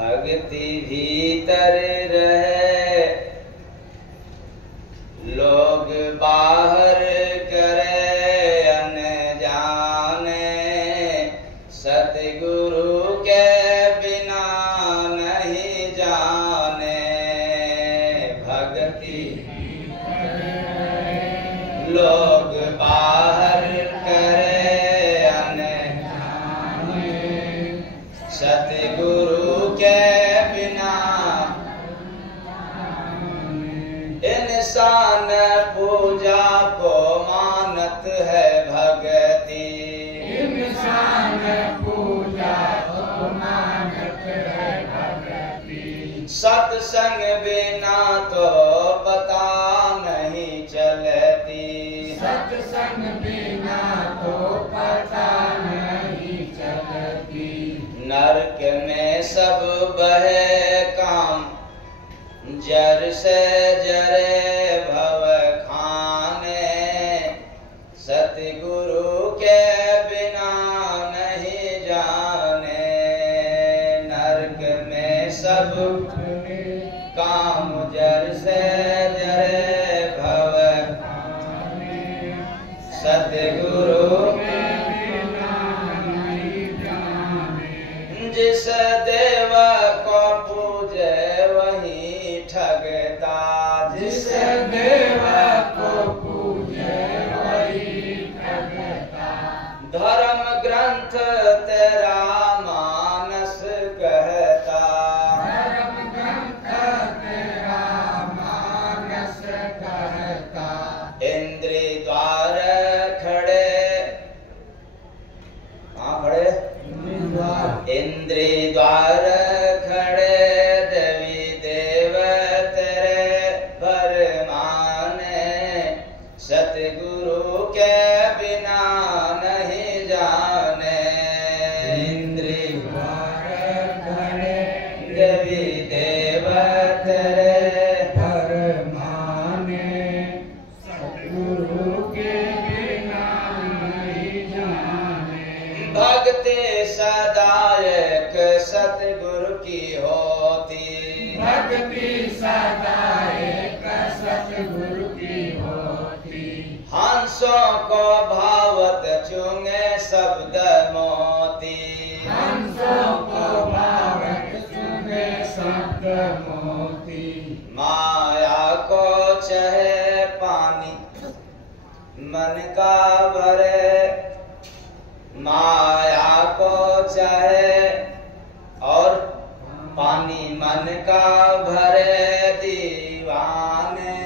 भक्ति भीतर रहे, लोग बाहर करे अनजाने, सतगुरु के बिना नहीं जाने। भक्ति लोग बाहर करे अनजाने, सतगुरु के बिना। इंसान पूजा को मानत है भक्ति, इंसान पूजा को मानत है भक्ति। सत्संग बिना तो पता नहीं चलती, सत्संग बिना तो पता नहीं चलती। नरक में सब बहे काम, जर से जरे भव खाने, सतगुरु के बिना नहीं जाने। नरक में सब काम जर से जरे भव, सतगुरु जिस देव को पूजे वही ठगता, जिस देव को पूजे वही ठगता। धर्म ग्रंथ तेरा मानस कहता, धर्म ग्रंथ तेरा मानस कहता। इंद्री द्वार खड़े, कहाँ खड़े? इंद्री द्वार खड़े, देवी देव तेरे फरमाने, सतगुरु के बिना नहीं जाने। इंद्री द्वार खड़े, देवी देव तेरे फरमाने, सतगुरु के बिना नहीं जाने। भक्ति सदायक सतगुरु की होती, भक्ति सदा एक सतगुरु की होती। हंसों को भावत चुंगे शब्द मोती, हंसों को भावत चुंगे शब्द मोती। माया को चहे पानी मन का भरे, माया को चाहे और पानी मन का भरे दीवाने,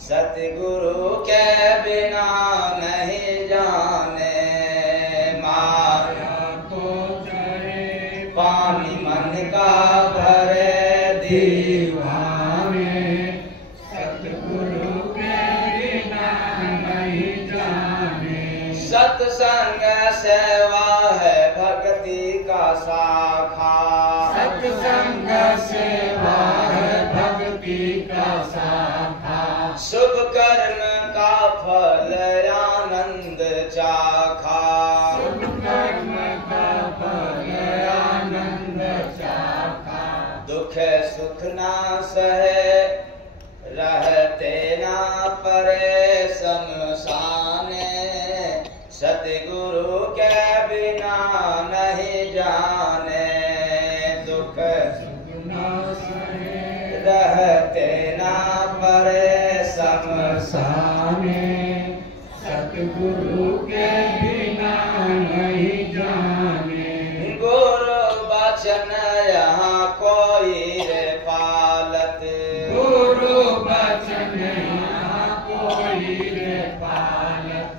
सतगुरु के बिना नहीं जाने। माया को चढ़े पानी मन का भरे दीवाने, सतगुरु के बिना नहीं जाने। सत्संग सेवा है भक्ति का शाखा, सत्संग सेवा है भक्ति का शाखा। शुभ कर्म का फल आनंद चाखा, शुभ कर्म का फल आनंद चाखा। दुख सुख ना सहे रहते ना परे शमशाने, सतगुरु के बिना नहीं जाने। दुख रहते ना परे शमशाने, सतगुरु के बिना नहीं जाने। गुरु वचन यहाँ कोई रे पालत, गुरु वचन यहाँ कोई रे पालत।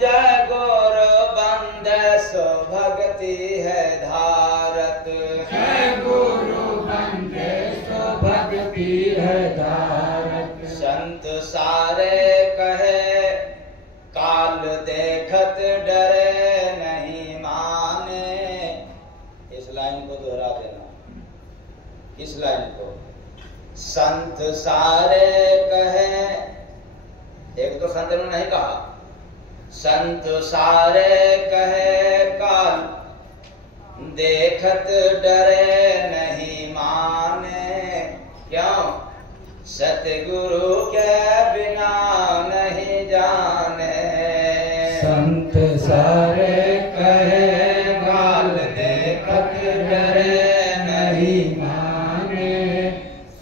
जय गुरु बंदे सो भक्ति है धारत, जय गुरु बंदे सो भक्ति है धारत। संत सारे कहे काल देखत डरे नहीं माने। इस लाइन को दोहरा देना, इस लाइन को। संत सारे कहे, एक तो संत ने नहीं कहा, संत सारे कहे काल देखत डरे नहीं सतगुरु के बिना नहीं जाने। संत सारे कहे गाल देखत डरे नहीं माने।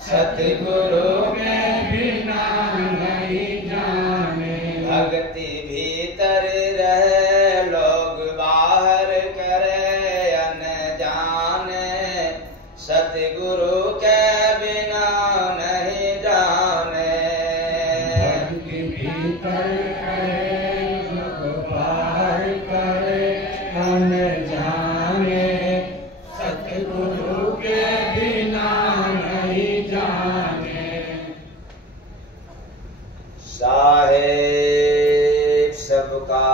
सतगुरु के बिना नहीं जाने। भक्ति भीतर रहे लोग बाहर करे अनजाने। सतगुरु के बिना नहीं जाने। भक्ति भीतर रहे लोग बाहर करे अनजाने। सतगुरु के बिना नहीं जाने। साहेब सबका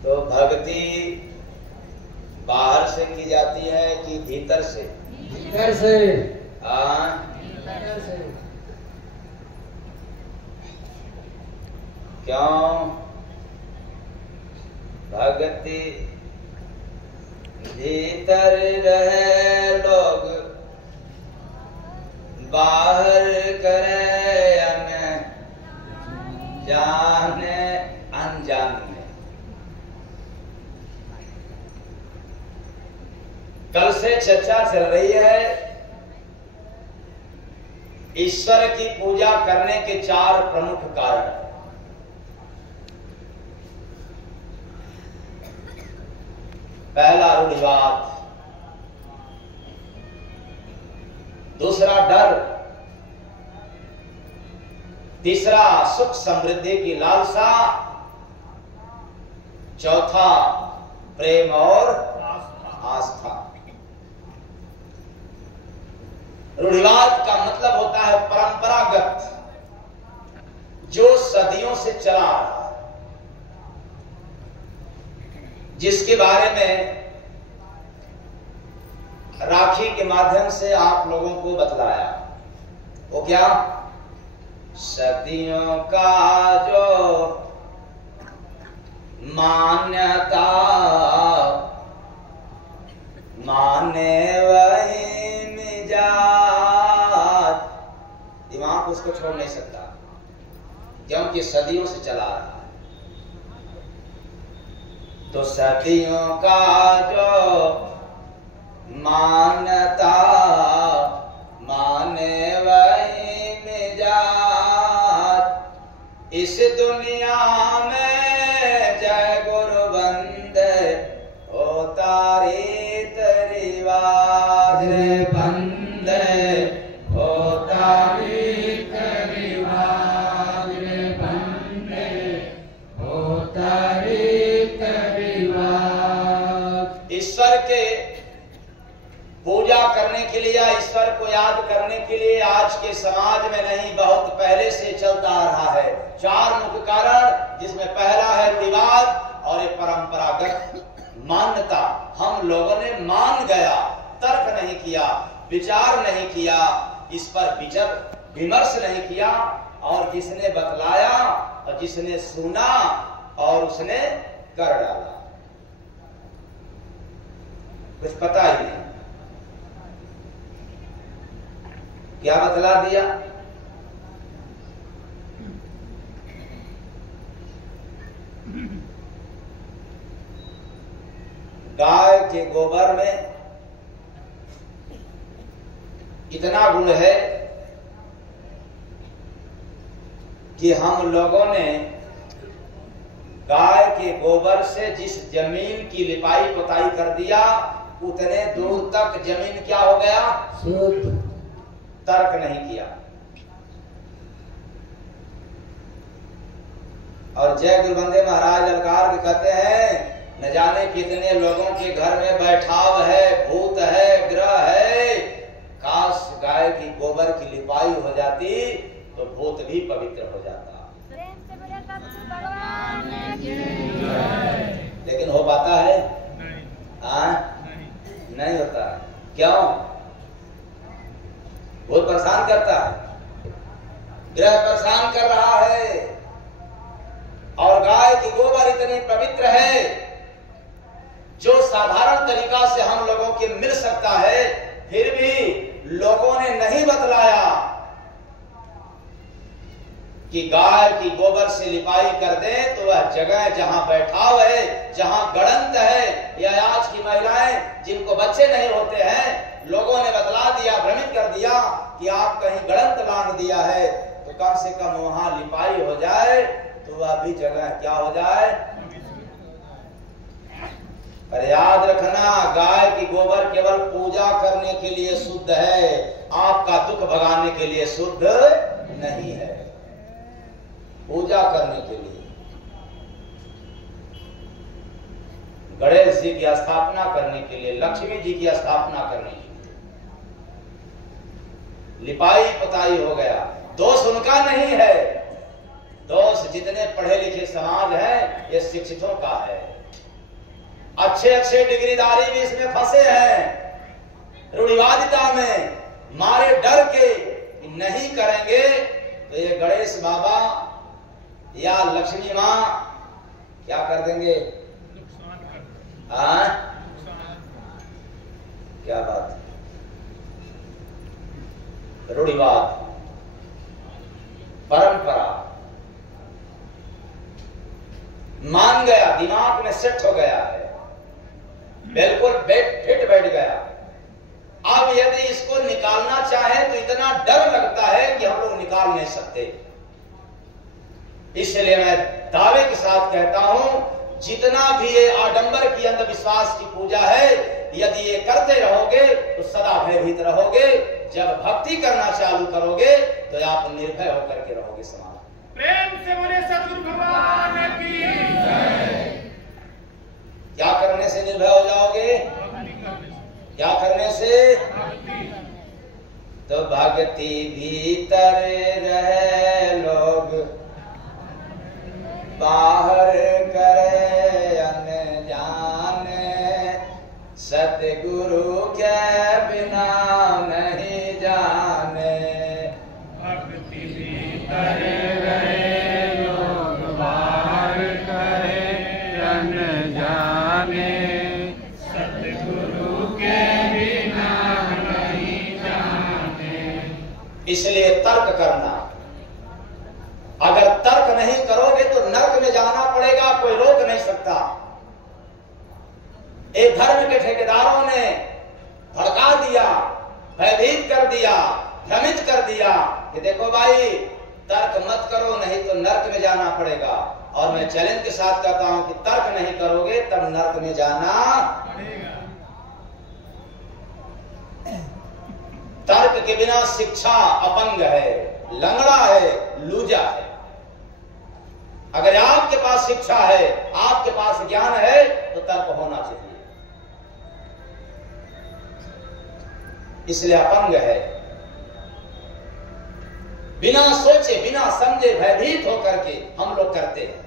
तो भक्ति बाहर से की जाती है कि भीतर से? भीतर से। क्यों? भक्ति भीतर रहे लोग बाहर करे अनजाने। अनजान में कल से चर्चा चल रही है ईश्वर की पूजा करने के 4 प्रमुख कारण। पहला रूढ़िवाद, दूसरा डर, तीसरा सुख समृद्धि की लालसा, चौथा प्रेम और आस्था। रूढ़िवाद का मतलब होता है परंपरागत, जो सदियों से चला आ रहा है, जिसके बारे में राखी के माध्यम से आप लोगों को बतलाया। वो क्या? सदियों का जो मान्यता माने वही मिजाज, दिमाग उसको छोड़ नहीं सकता क्योंकि सदियों से चला आ रहा है। तो सदियों का जो मान्यता माने वही मिजाज। इस दुनिया में जय गुरु बंदे होता रीत रिवाज। बंदे होता रीत रिवाज। बंदे होता रीत रिवाज। ईश्वर के पूजा करने के लिए या ईश्वर को याद करने के लिए आज के समाज में नहीं, बहुत पहले से चलता आ रहा है। 4 मुख्य कारण, जिसमें पहला है रूढ़िवाद और एक परंपरागत मान्यता। हम लोगों ने मान गया, तर्क नहीं किया, विचार नहीं किया, इस पर विचार विमर्श नहीं किया, और जिसने बतलाया और जिसने सुना और उसने कर डाला, कुछ पता ही नहीं क्या बतला दिया। गाय के गोबर में इतना गुण है कि हम लोगों ने गाय के गोबर से जिस जमीन की लिपाई पुताई कर दिया, उतने दूर तक जमीन क्या हो गया? शुद्ध। तर्क नहीं किया। और जय गुरुबंदे महाराज ललकार के कहते हैं, न जाने कितने लोगों के घर में बैठाव है, भूत है, ग्रह है। काश गाय की गोबर की लिपाई हो जाती तो भूत भी पवित्र हो जाता। लेकिन हो पाता है? नहीं होता है। क्यों? बहुत परेशान करता है, ग्रह परेशान कर रहा है, और गाय की गोबर इतनी पवित्र है जो साधारण तरीका से हम लोगों के मिल सकता है, फिर भी लोगों ने नहीं बतलाया कि गाय की गोबर से लिपाई कर दें तो वह जगह जहां बैठाव है, जहां गड़ंत है, या आज की महिलाएं जिनको बच्चे नहीं होते हैं, लोगों ने बतला दिया, भ्रमित कर दिया कि आप कहीं गड़ंत लांग दिया है, तो कम से कम वहां लिपाई हो जाए तो वह भी जगह क्या हो जाए। पर याद रखना, गाय की गोबर केवल पूजा करने के लिए शुद्ध है, आपका दुख भगाने के लिए शुद्ध नहीं है। पूजा करने के लिए, गणेश जी की स्थापना करने के लिए, लक्ष्मी जी की स्थापना करने के लिए, लिपाई पुताई हो गया। दोष उनका नहीं है, दोष जितने पढ़े लिखे समाज है, ये शिक्षितों का है। अच्छे अच्छे डिग्रीदारी भी इसमें फंसे हैं, रूढ़िवादिता में, मारे डर के नहीं करेंगे तो ये गणेश बाबा या लक्ष्मी मां क्या कर देंगे। हाँ, क्या बात, रूढ़िवाद, परंपरा मान गया, दिमाग में सेट हो गया है, बिल्कुल फिट बैठ गया। अब यदि इसको निकालना चाहे तो इतना डर लगता है कि हम लोग निकाल नहीं सकते। इसलिए मैं दावे के साथ कहता हूं, जितना भी ये आडंबर की अंधविश्वास की पूजा है, यदि ये करते रहोगे तो सदा भयभीत रहोगे। जब भक्ति करना चालू करोगे तो आप निर्भय होकर के रहोगे। समाज प्रेम से बोले सद्गुरु भगवान की जय। क्या करने से निर्भय हो जाओगे? क्या करने से? तो भक्ति भीतर रहे लोग, बाहर करे अनजान, सतगुरु के बिना नहीं जाने। भक्ति भीतर रहे लोग, बाहर करे अनजाने, सतगुरु के बिना नहीं जाने। इसलिए तर्क करना, अगर तर्क नहीं करोगे तो नर्क में जाना पड़ेगा, कोई रोक नहीं सकता। एक धर्म के ठेकेदारों ने भड़का दिया, भयभीत कर दिया, भ्रमित कर दिया कि देखो भाई, तर्क मत करो नहीं तो नर्क में जाना पड़ेगा। और मैं चैलेंज के साथ कहता हूं कि तर्क नहीं करोगे तब नर्क में जाना पड़ेगा। तर्क के बिना शिक्षा अपंग है, लंगड़ा है, लूजा है। अगर आपके पास शिक्षा है, आपके पास ज्ञान है, तो तर्क होना चाहिए। इसलिए अपंग है, बिना सोचे बिना समझे भयभीत होकर के हम लोग करते हैं।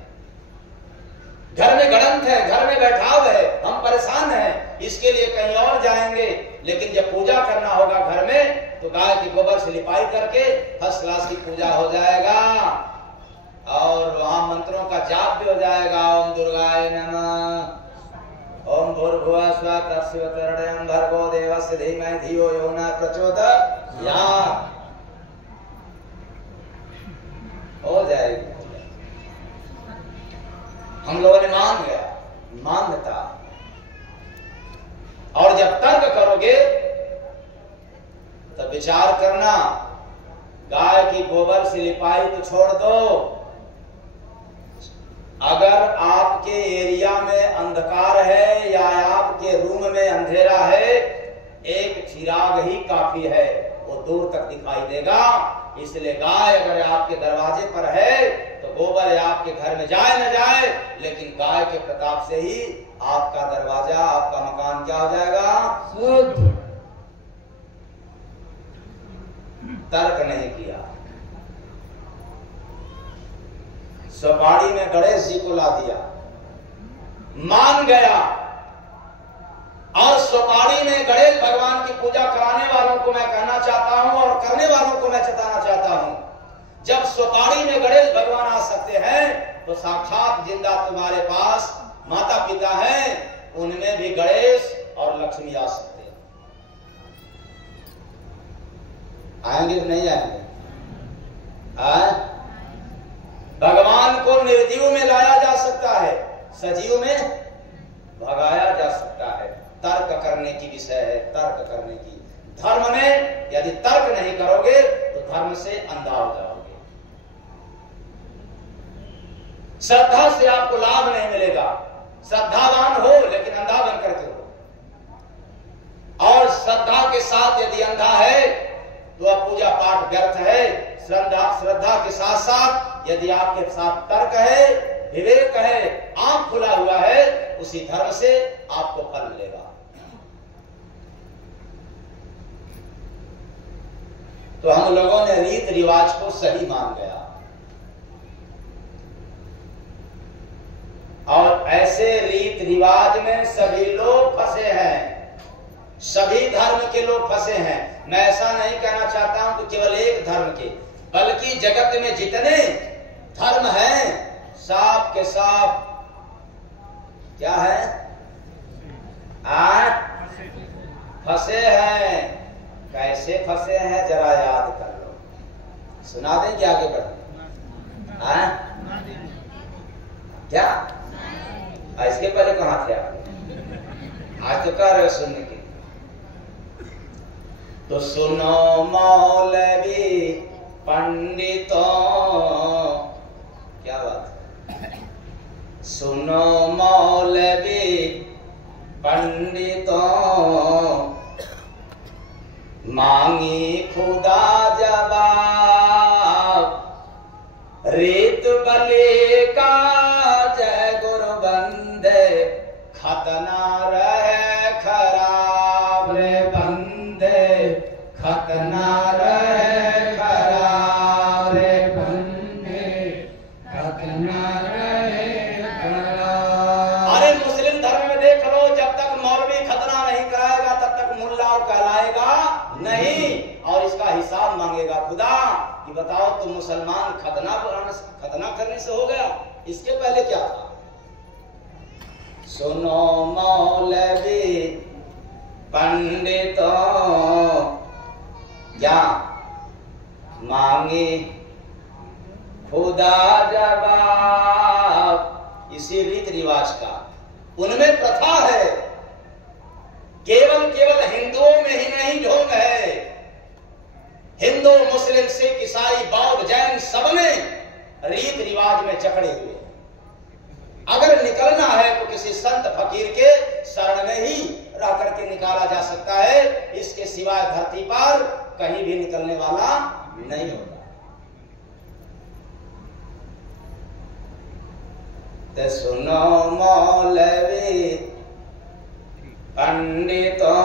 घर में गड़ंत है, घर में बैठाव है, हम परेशान हैं, इसके लिए कहीं और जाएंगे। लेकिन जब पूजा करना होगा घर में, तो गाय के गोबर से लिपाई करके फर्स्ट क्लास की पूजा हो जाएगा, और वहां मंत्रों का जाप भी हो जाएगा। ओम दुर्गाय नमः, ओम भूर्भुवः स्वः तत्सवितुर्वरेण्यं भर्गो देवस्य धीमहि धियो यो न प्रचोदयात्। हो जाएगी। हम लोगों ने मान गया, मान्यता। और जब तर्क करोगे तब विचार करना, गाय की गोबर से लिपाई तो छोड़ दो, अगर आपके एरिया में अंधकार है या आपके रूम में अंधेरा है, एक चिराग ही काफी है, वो दूर तक दिखाई देगा। इसलिए गाय अगर आपके दरवाजे पर है तो गोबर आपके घर में जाए न जाए, लेकिन गाय के प्रताप से ही आपका दरवाजा, आपका मकान क्या हो जाएगा? शुद्ध। तर्क नहीं किया, सुपारी में गणेश जी को ला दिया, मान गया। और सुपारी में गणेश भगवान की पूजा कराने वालों को मैं कहना चाहता हूं और करने वालों को मैं चेताना चाहता हूं, जब सुपारी में गणेश भगवान आ सकते हैं तो साक्षात जिंदा तुम्हारे पास माता पिता हैं, उनमें भी गणेश और लक्ष्मी आ सकते हैं। आएंगे कि नहीं आएंगे? भगवान को निर्जीव में लाया जा सकता है, सजीव में भगाया जा सकता है। तर्क करने की विषय है, तर्क करने की। धर्म में यदि तर्क नहीं करोगे तो धर्म से अंधा हो जाओगे। श्रद्धा से आपको लाभ नहीं मिलेगा। श्रद्धावान हो लेकिन अंधा बन करके हो, और श्रद्धा के साथ यदि अंधा है तो अब पूजा पाठ व्यर्थ है। श्रद्धा के साथ साथ यदि आपके साथ तर्क है, विवेक है, आंख खुला हुआ है, उसी धर्म से आपको फल मिलेगा। तो हम लोगों ने रीत रिवाज को सही मान गया, और ऐसे रीत रिवाज में सभी लोग फंसे हैं, सभी धर्म के लोग फंसे हैं। मैं ऐसा नहीं कहना चाहता हूं कि केवल एक धर्म के, बल्कि जगत में जितने धर्म हैं साफ के साफ क्या है, फंसे हैं। कैसे फंसे हैं जरा याद कर लो। सुना दें कि आगे बढ़े? क्या इसके पहले कहां थे आप? आज तो कह रहे हो सुनने के। तो सुनो मौलवी पंडितों, क्या बात है? सुनो मौलवी पंडितों, मांगी खुदा जवाब, रीत बलि का जय गुरु बंदे, खतना रहे खराब रे बंदे, खतना रहे खराब रे बंदे, खतना रहे खराब। अरे मुस्लिम धर्म में देख लो, जब तक मौलवी खतना नहीं कराएगा तब तक मुल्ला कहलाएगा नहीं, और इसका हिसाब मांगेगा खुदा कि बताओ तुम मुसलमान खतना करने से हो गया, इसके पहले क्या था? सुनो मौलवी पंडितों, क्या मांगे खुदा जवाब। इसी रीत रिवाज का उनमें प्रथा है, केवल हिंदुओं में ही नहीं ढोंग है। हिंदू, मुस्लिम, सिख, ईसाई, बौद्ध, जैन सब में रीत रिवाज में जकड़े हुए। अगर निकलना है तो किसी संत फकीर के शरण में ही रह करके निकाला जा सकता है, इसके सिवाय धरती पर कहीं भी निकलने वाला नहीं होगा। तो सुनो मौलवी पंडितों,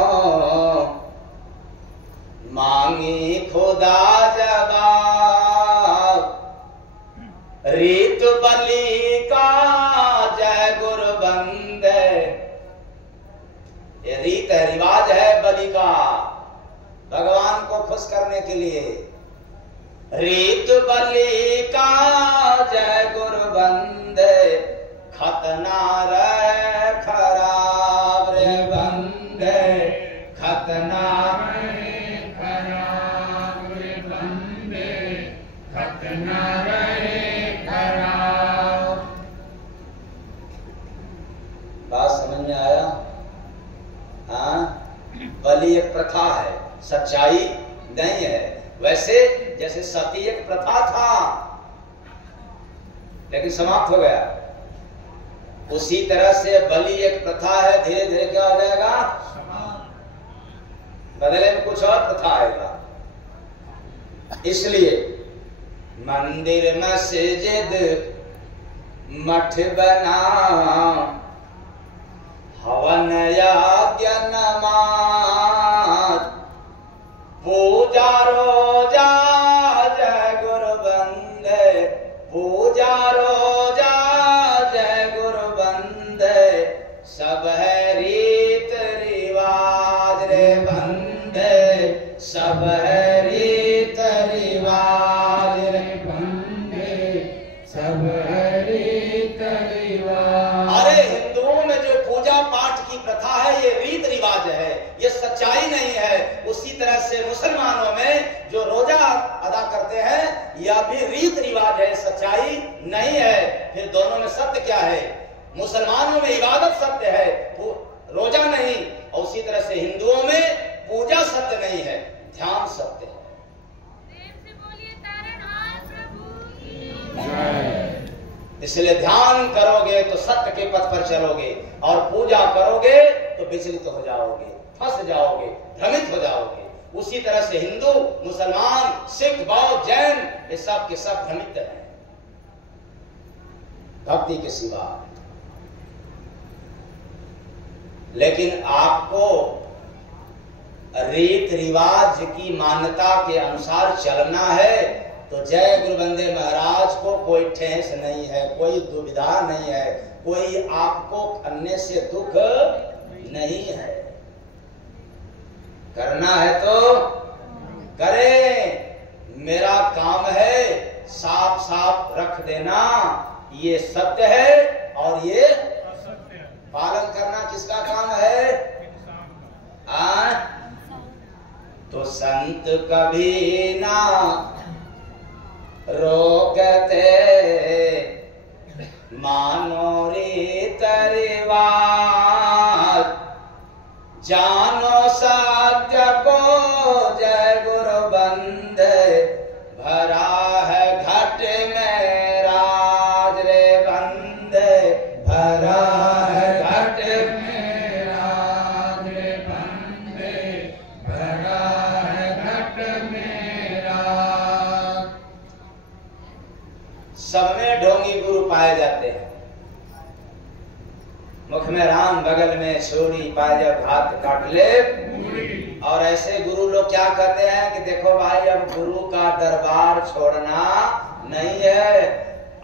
मांगी खुदा जवाब, रीत बलि का जय गुरु बंदे। ये रीत है, रिवाज है बलि का, भगवान को खुश करने के लिए। रीत बलि का जय गुरु बंदे, खतना रे खराब रे बंदे, खतना रे खराब रे बंदे, खतना रे खराब। बात समझ में आया? बलि एक प्रथा है, सच्चाई नहीं है। वैसे जैसे सती एक प्रथा था लेकिन समाप्त हो गया, उसी तरह से बलि एक प्रथा है, धीरे धीरे क्या हो जाएगा? बदले में कुछ और प्रथा आएगा। इसलिए मंदिर मस्जिद मठ बना, हवन यज्ञ नमाज, पूजा रोजा जय गुरु बंदे, पूजा रोजा जय गुरु बंदे, सब है रीत रिवाज रे बंदे, सब है रीत रिवाज रे बंदे, सब है रीत रिवाज। अरे हिंदुओं में जो पूजा पूजा पाठ की प्रथा है, ये रीत रिवाज है, ये सच्चाई नहीं है। उसी तरह से मुसलमानों में जो रोजा अदा करते हैं यह भी रीत रिवाज है, सच्चाई नहीं है। फिर दोनों में सत्य क्या है? मुसलमानों में इबादत सत्य है, रोजा नहीं, और उसी तरह से हिंदुओं में पूजा सत्य नहीं है, ध्यान सत्य है। इसलिए ध्यान करोगे तो सत्य के पथ पर चलोगे, और पूजा करोगे तो विचलित हो जाओगे, फंस जाओगे, भ्रमित हो जाओगे। उसी तरह से हिंदू, मुसलमान, सिख, बौद्ध, जैन, ये सब के सब भ्रमित हैं भक्ति के सिवा। लेकिन आपको रीत रिवाज की मान्यता के अनुसार चलना है तो जय गुरु बंदे महाराज को कोई ठेस नहीं है, कोई दुविधा नहीं है, कोई आपको करने से दुख नहीं है। करना है तो करें, मेरा काम है साफ साफ रख देना, ये सत्य है और ये पालन करना किसका काम है? तो संत कभी ना रोकते मानो रीत रिवाज, जानो सत्य को जय गुरु बंदे, भरा है घट में राज रे बंदे, भरा है घट में राज रे बंदे, भरा है घट में राज। सब में ढोंगी गुरु पाए जाते हैं, मुख में राम बगल में छोड़ी, पाए जब हाथ काट ले। और ऐसे गुरु लोग क्या कहते हैं कि देखो भाई अब गुरु का दरबार छोड़ना नहीं है,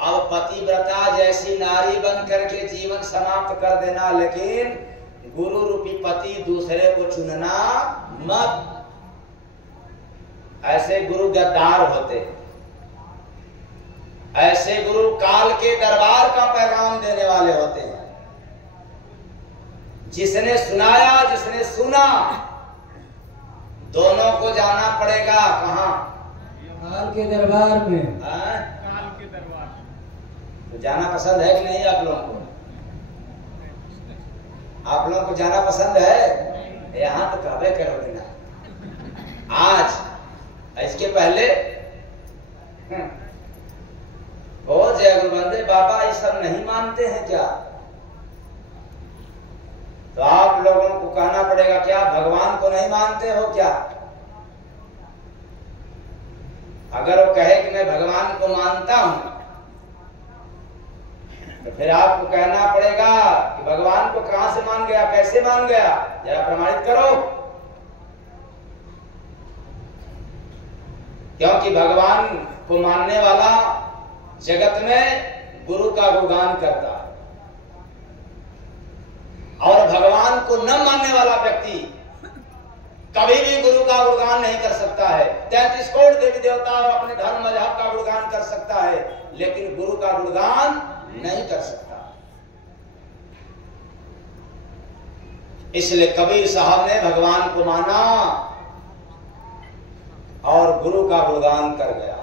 अब पतिव्रता जैसी नारी बन करके जीवन समाप्त कर देना, लेकिन गुरु रूपी पति दूसरे को चुनना मत। ऐसे गुरु गद्दार होते हैं, ऐसे गुरु काल के दरबार का पैगाम देने वाले होते हैं। जिसने सुनाया, जिसने सुना, दोनों को जाना पड़ेगा कहाँ? काल के दरबार में। काल के दरबार तो जाना पसंद है कि नहीं आप लोगों को? आप लोगों को जाना पसंद है? यहाँ तो कहबे करोगे ना। आज इसके पहले ओ जय गुरु बंदे बाबा ये सब नहीं मानते हैं क्या? तो आप लोगों को कहना पड़ेगा क्या भगवान को नहीं मानते हो क्या? अगर वो कहे कि मैं भगवान को मानता हूं तो फिर आपको कहना पड़ेगा कि भगवान को कहां से मान गया, कैसे मान गया, जरा प्रमाणित करो। क्योंकि भगवान को मानने वाला जगत में गुरु का गुणगान करता है, और भगवान को न मानने वाला व्यक्ति कभी भी गुरु का गुणगान नहीं कर सकता है। 33 करोड़ देवी देवता और अपने धर्म मजहब का गुणगान कर सकता है, लेकिन गुरु का गुणगान नहीं कर सकता। इसलिए कबीर साहब ने भगवान को माना और गुरु का गुणगान कर गया।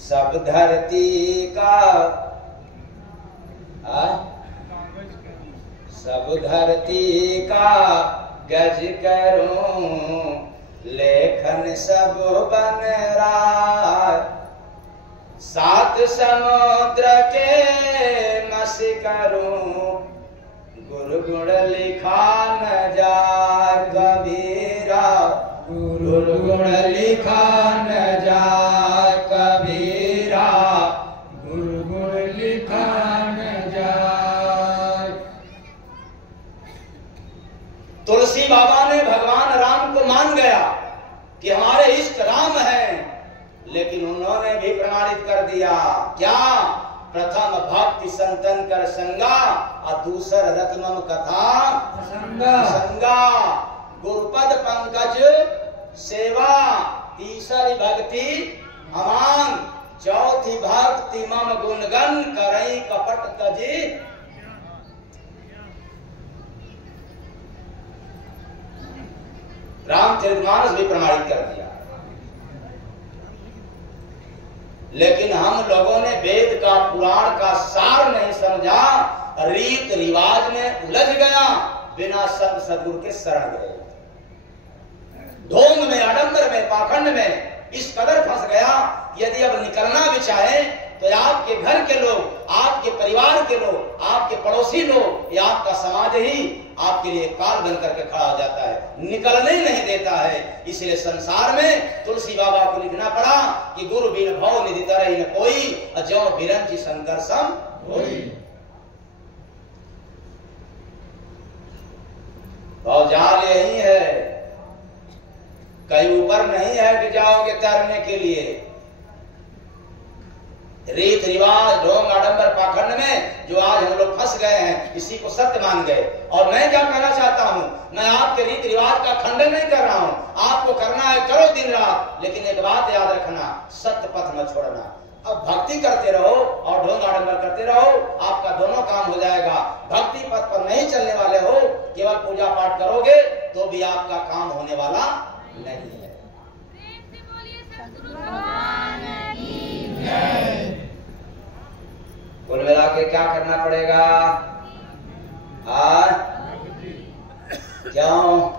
सब धरती का सब धरती का गज करूं, लेखन सब बन राय, सात समुद्र के मस करूं, गुरु गुण लिखा न जाए कबीरा, गुरु गुण लिखा न जाए कबीरा, गुरु गुण लिखा न जाए। तुलसी बाबा ने भगवान राम को मान गया कि हमारे इष्ट राम हैं, लेकिन उन्होंने भी प्रमाणित कर दिया क्या? प्रथम भक्ति संतन कर संगा, और दूसर रति मम कथा संगा, गुरुपद पंकज सेवा, तीसरी भक्ति अमान, चौथी भक्ति मम गुणगन, करई कपट तजी। रामचरितमानस भी प्रमाणित कर दिया। लेकिन हम लोगों ने वेद का पुराण का सार नहीं समझा, रीत रिवाज में उलझ गया, बिना संत सदगुरु के शरण गए, ढोंग में, आडंबर में, पाखंड में इस कदर फंस गया। यदि अब निकलना भी चाहे तो आपके घर के लोग, आपके परिवार के लोग, आपके पड़ोसी लोग या आपका समाज ही आपके लिए काल बन करके खड़ा हो जाता है, निकलने ही नहीं देता है। इसलिए संसार में तुलसी बाबा को लिखना पड़ा कि गुरु बिन भव निधि तरहि न कोई, अजो बिरंची शंकर सम होई। भवजाल यही है, कहीं ऊपर नहीं है कि जाओगे तैरने के लिए। रीत रिवाज, ढोंग, आडंबर, पाखंड में जो आज हम लोग फंस गए हैं, इसी को सत्य मान गए। और मैं क्या कहना चाहता हूं, मैं आपके रीत रिवाज का खंडन नहीं कर रहा हूं, आपको करना है करो दिन रात, लेकिन एक बात याद रखना, सत्य पथ मत छोड़ना। अब भक्ति करते रहो और ढोंग आडंबर करते रहो, आपका दोनों काम हो जाएगा। भक्ति पथ पर नहीं चलने वाले हो, केवल पूजा पाठ करोगे तो भी आपका काम होने वाला नहीं है। कुल मिला के क्या करना पड़ेगा? क्यों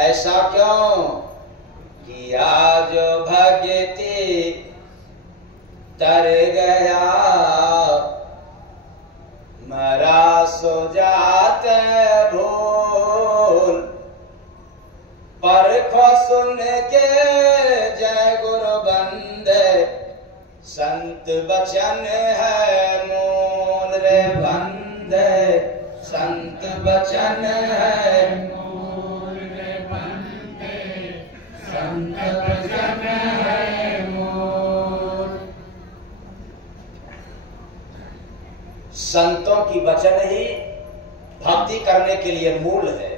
ऐसा क्यों किया जो भगती तर गया, मरा सो जात भूल, परखो सुन के जय गुरु बंदे, संत बचन है मूल रे बंदे, संत बचन है मूल रे बंदे, संत बचन है मूल। संतों की वचन ही भक्ति करने के लिए मूल है।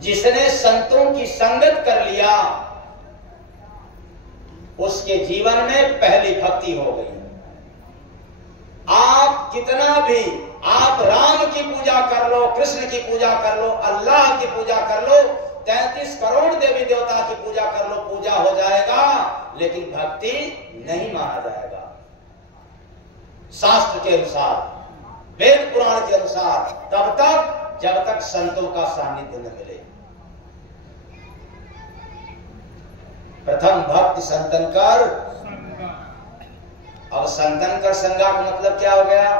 जिसने संतों की संगत कर लिया उसके जीवन में पहली भक्ति हो गई। आप कितना भी, आप राम की पूजा कर लो, कृष्ण की पूजा कर लो, अल्लाह की पूजा कर लो, 33 करोड़ देवी देवता की पूजा कर लो, पूजा हो जाएगा, लेकिन भक्ति नहीं माना जाएगा। शास्त्र के अनुसार, वेद पुराण के अनुसार, तब तक जब तक संतों का सानिध्य न मिले। प्रथम भक्ति संतन कर, अब संतन कर संगा का मतलब क्या हो गया?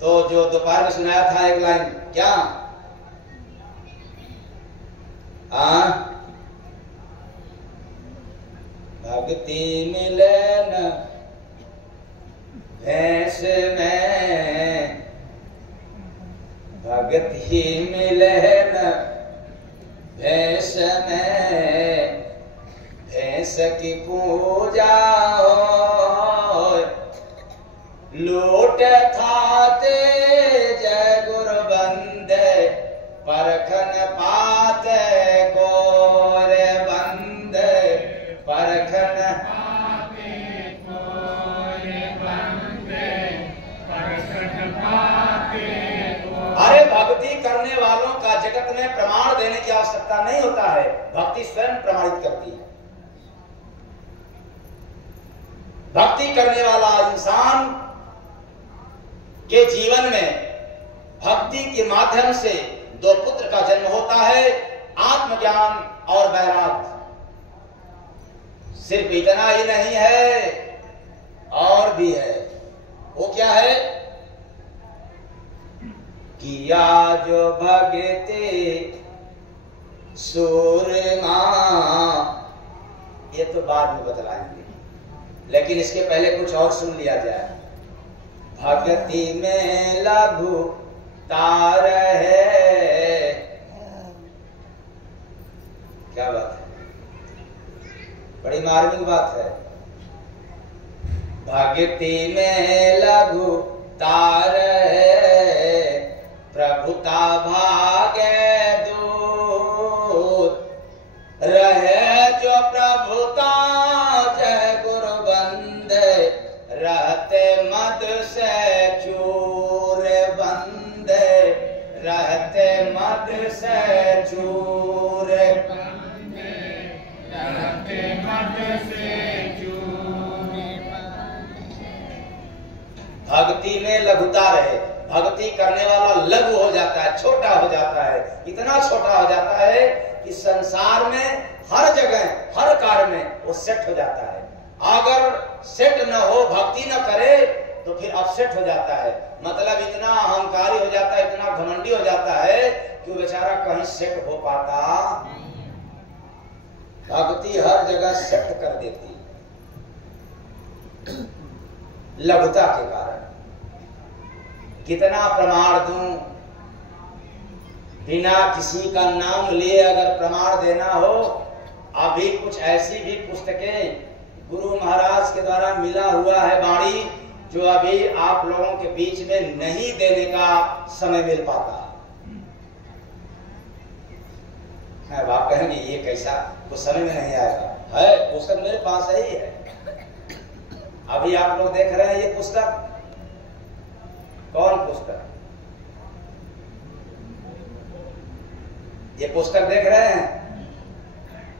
तो जो दोपहर में सुनाया था एक लाइन, क्या भक्ति मिले न भैंस में, भक्ति मिले न भैंस में, भैंस की पूजा हो, लूट खाते जय गुरु बंदे, परखन पाते गोरे बंदे, परखन पाते गोरे बंदे, परखन पाते। अरे भक्ति करने वालों का जगत में प्रमाण देने की आवश्यकता नहीं होता है, भक्ति स्वयं प्रमाणित करती है। भक्ति करने वाला इंसान के जीवन में भक्ति के माध्यम से 2 पुत्र का जन्म होता है, आत्मज्ञान और वैराग्य। सिर्फ इतना ही नहीं है, और भी है। वो क्या है? किया जो भगते सूरमा, ये तो बाद में बतलाएंगे, लेकिन इसके पहले कुछ और सुन लिया जाए। भक्ति में लघु तार है, क्या बात है, बड़ी मार्मिक बात है। भक्ति में लघु तार है, प्रभुता भागे दूत, रहे जो प्रभुता जय गुरु बंदे, रहते मद से चूर बंदे, रहते भक्ति में लघुता रहे। भक्ति करने वाला लघु हो जाता है, छोटा हो जाता है, इतना छोटा हो जाता है कि संसार में हर जगह हर कार्य में वो सेट हो जाता है। अगर सेट न हो, भक्ति न करे तो फिर अपसेट हो जाता है। मतलब इतना अहंकारी हो जाता है, इतना घमंडी हो जाता है कि वो बेचारा कहीं सेट हो पाता। भक्ति हर जगह सेट कर देती लघुता के कारण। कितना प्रमाण दूं, बिना किसी का नाम लिए अगर प्रमाण देना हो। अभी कुछ ऐसी भी पुस्तकें गुरु महाराज के द्वारा मिला हुआ है वाणी, जो अभी आप लोगों के बीच में नहीं देने का समय मिल पाता है। आप कहेंगे ये कैसा, कुछ समय में नहीं आएगा। है पुस्तक मेरे पास ही है। अभी आप लोग देख रहे हैं ये पुस्तक, कौन पुस्तक? ये पुस्तक देख रहे हैं।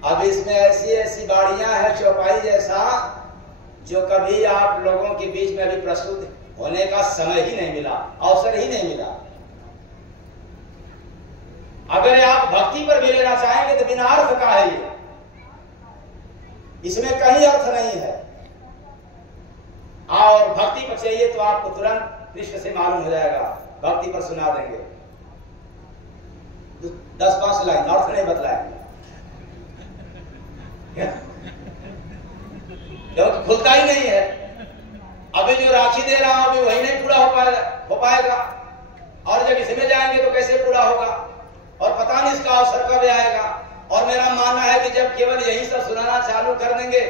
अब इसमें ऐसी ऐसी बाड़ियां हैं, चौपाई जैसा, जो कभी आप लोगों के बीच में अभी प्रस्तुत होने का समय ही नहीं मिला, अवसर ही नहीं मिला। अगर आप भक्ति पर भी लेना चाहेंगे तो बिना अर्थ का है ये, इसमें कहीं अर्थ नहीं है। और भक्ति पर चाहिए तो आपको तुरंत पृष्ठ से मालूम हो जाएगा, भक्ति पर सुना देंगे 10-5 लाइन, अर्थ नहीं बतलाएंगे क्योंकि खुद का ही नहीं है। अभी जो राखी दे रहा हूं अभी वही नहीं पूरा हो पाएगा और जब इसमें जाएंगे तो कैसे पूरा होगा, और पता नहीं इसका अवसर कब आएगा। और मेरा मानना है कि जब केवल यही सब सुनाना चालू कर देंगे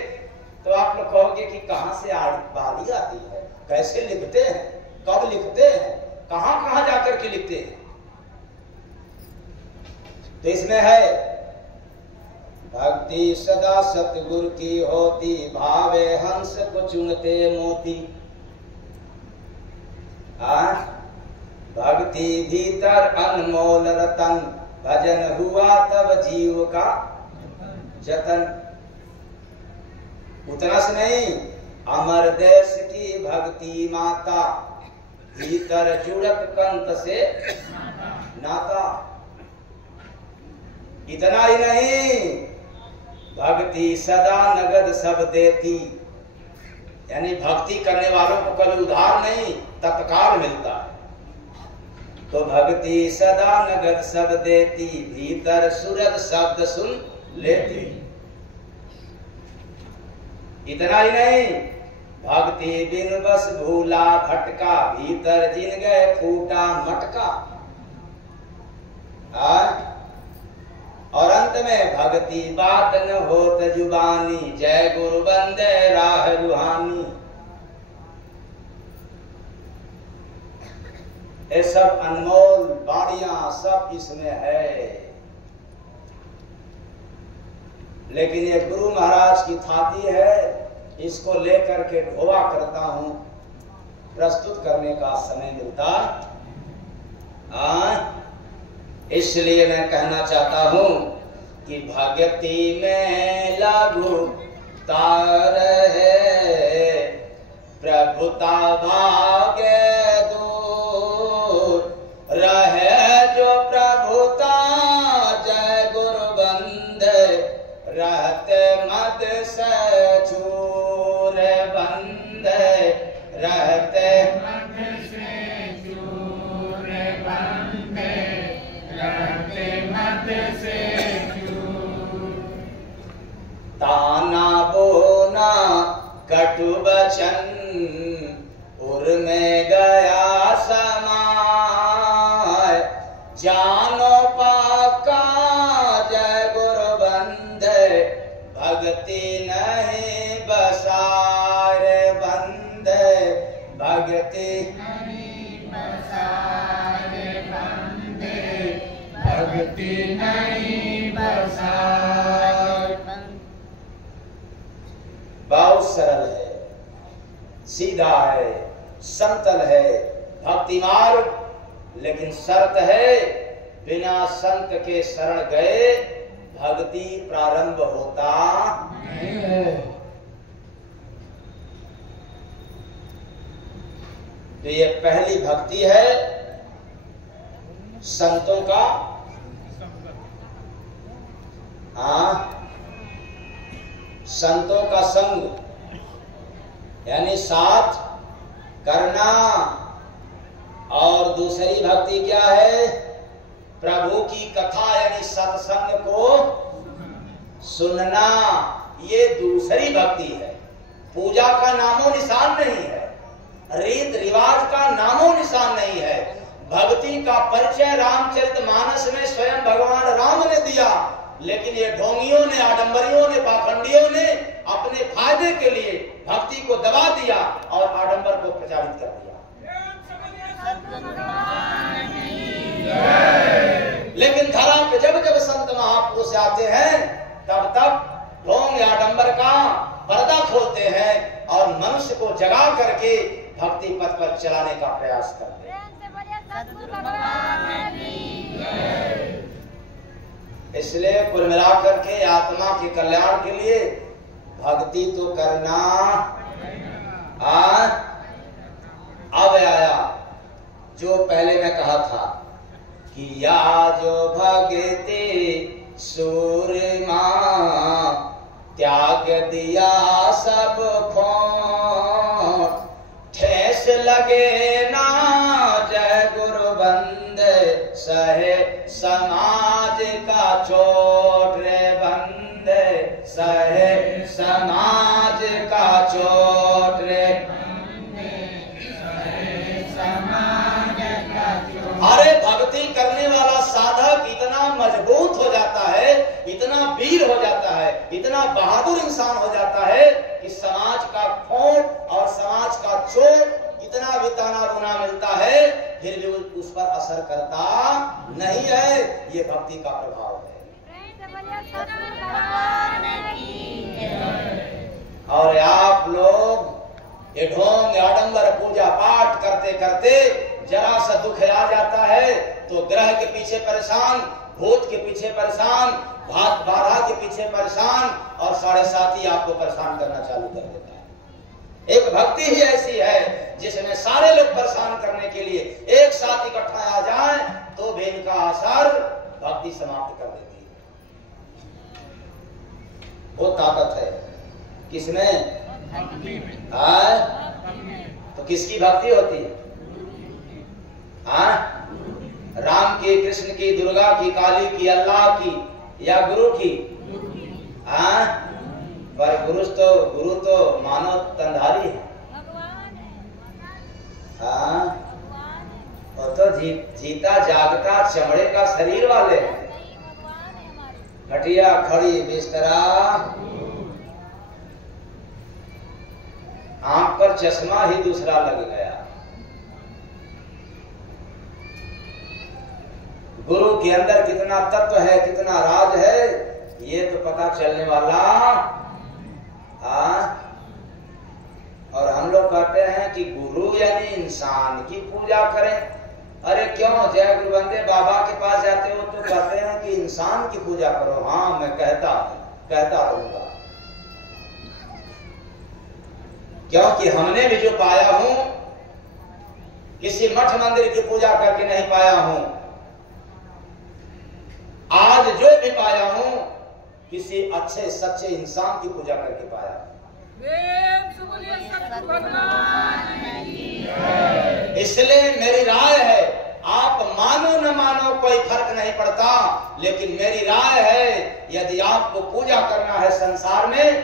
तो आप लोग कहोगे कि कहां से बाली आती है, कैसे लिखते हैं, कब लिखते हैं, कहां कहां जाकर के लिखते हैं। तो इसमें है भक्ति सदा सतगुरु की होती, भावे हंस को चुनते मोती। भक्ति भीतर अनमोल रतन, भजन हुआ तब जीव का जतन। उतना से नहीं, अमर देश की भक्ति माता, भीतर जुड़त कंत से नाता। इतना ही नहीं, भक्ति सदा नगद सब देती, यानी भक्ति करने वालों को कभी उधार नहीं, तत्काल मिलता है। तो भक्ति सदा नगद सब देती, भीतर सूरज शब्द सुन लेती। इतना ही नहीं, भक्ति बिन बस भूला भटका, भीतर जिन गए फूटा मटका। और अंत में भक्ति बात न होत जुबानी, जय गुरु बंदे राह रूहानी। ये सब अनमोल बाणियां सब इसमें है, लेकिन ये गुरु महाराज की थाती है, इसको लेकर के ढोवा करता हूं, प्रस्तुत करने का समय मिलता। इसलिए मैं कहना चाहता हूं कि भक्ति में लघुता रहे, प्रभुता भाग्य दूर रहे। जो प्रभुता जय गुरु बंदे, रहते मद से चूर बंदे, रहते मद से चूर बंदे, रहते मद से चूर। ताना बोना कटु वचन, उर में गया समाय, जानो पाका जय गुरु बंदे, भक्ति नहीं बसारे बंदे, भक्ति नहीं बसारे बंदे, भक्ति नहीं बसारे। बहुत सरल है, सीधा है, समतल है भक्ति मार्ग, लेकिन शर्त है बिना संत के शरण गए भक्ति प्रारंभ होता नहीं। तो ये पहली भक्ति है संतों का संतों का संग, यानी साथ करना। और दूसरी भक्ति क्या है? प्रभु की कथा यानी सत्संग को सुनना, ये दूसरी भक्ति है। पूजा का नामो निशान नहीं है, रीत रिवाज का नामो निशान नहीं है। भक्ति का परिचय रामचरितमानस में स्वयं भगवान राम ने दिया, लेकिन ये ढोंगियों ने, आडंबरियों ने, पाखंडियों ने अपने फायदे के लिए भक्ति को दबा दिया और आडंबर को प्रचारित कर दिया। लेकिन धरा पे जब जब संत महापुरुष आते हैं तब तब ढोंग आडंबर का पर्दा खोलते हैं और मनुष्य को जगा करके भक्ति पथ पर चलाने का प्रयास करते हैं। इसलिए कुल मिलाकर के आत्मा के कल्याण के लिए भक्ति तो करना। अब आया जो पहले मैं कहा था कि या जो भगते सूरमा त्याग दिया सब खोट, ठेस लगे ना जय गुरु बंदे सहे समाज का चोट रे बंदे सहे समाज का चोट रे। अरे भक्ति करने वाला साधक इतना मजबूत हो जाता है, इतना वीर हो जाता है, इतना बहादुर इंसान हो जाता है कि समाज का खोट और समाज का चोट इतना भी ताना बुना मिलता है, फिर भी उस पर असर करता नहीं है। ये भक्ति का प्रभाव है। और आप लोग ये ढोंग आडंबर पूजा पाठ करते करते जरा सा दुख आ जाता है तो ग्रह के पीछे परेशान, भूत के पीछे परेशान, भात बाधा के पीछे परेशान और साढ़े साथी आपको परेशान करना चालू कर देता है। एक भक्ति ही ऐसी है जिसमें सारे लोग परेशान करने के लिए एक साथ इकट्ठा आ जाए तो भी इनका असर भक्ति समाप्त कर देती है। वो ताकत है किसमें? तो किसकी भक्ति होती है? राम की, कृष्ण की, दुर्गा की, काली की, अल्लाह की या गुरु की? पर गुरु तो मानव तंधारी है। वो तो जीता जागता चमड़े का शरीर वाले हैं। खटिया खड़ी बिस्तरा, आंख पर चश्मा ही दूसरा लग गया। गुरु के अंदर कितना तत्व है, कितना राज है, ये तो पता चलने वाला। और हम लोग कहते हैं कि गुरु यानी इंसान की पूजा करें। अरे क्यों जय गुरु बंदे बाबा के पास जाते हो तो कहते हैं कि इंसान की पूजा करो। हाँ, मैं कहता रहूंगा, क्योंकि हमने भी जो पाया हूं किसी मठ मंदिर की पूजा करके नहीं पाया हूं। आज जो भी पाया हूं किसी अच्छे सच्चे इंसान की पूजा करके पाया। इसलिए मेरी राय है, आप मानो न मानो कोई फर्क नहीं पड़ता, लेकिन मेरी राय है यदि आपको पूजा करना है संसार में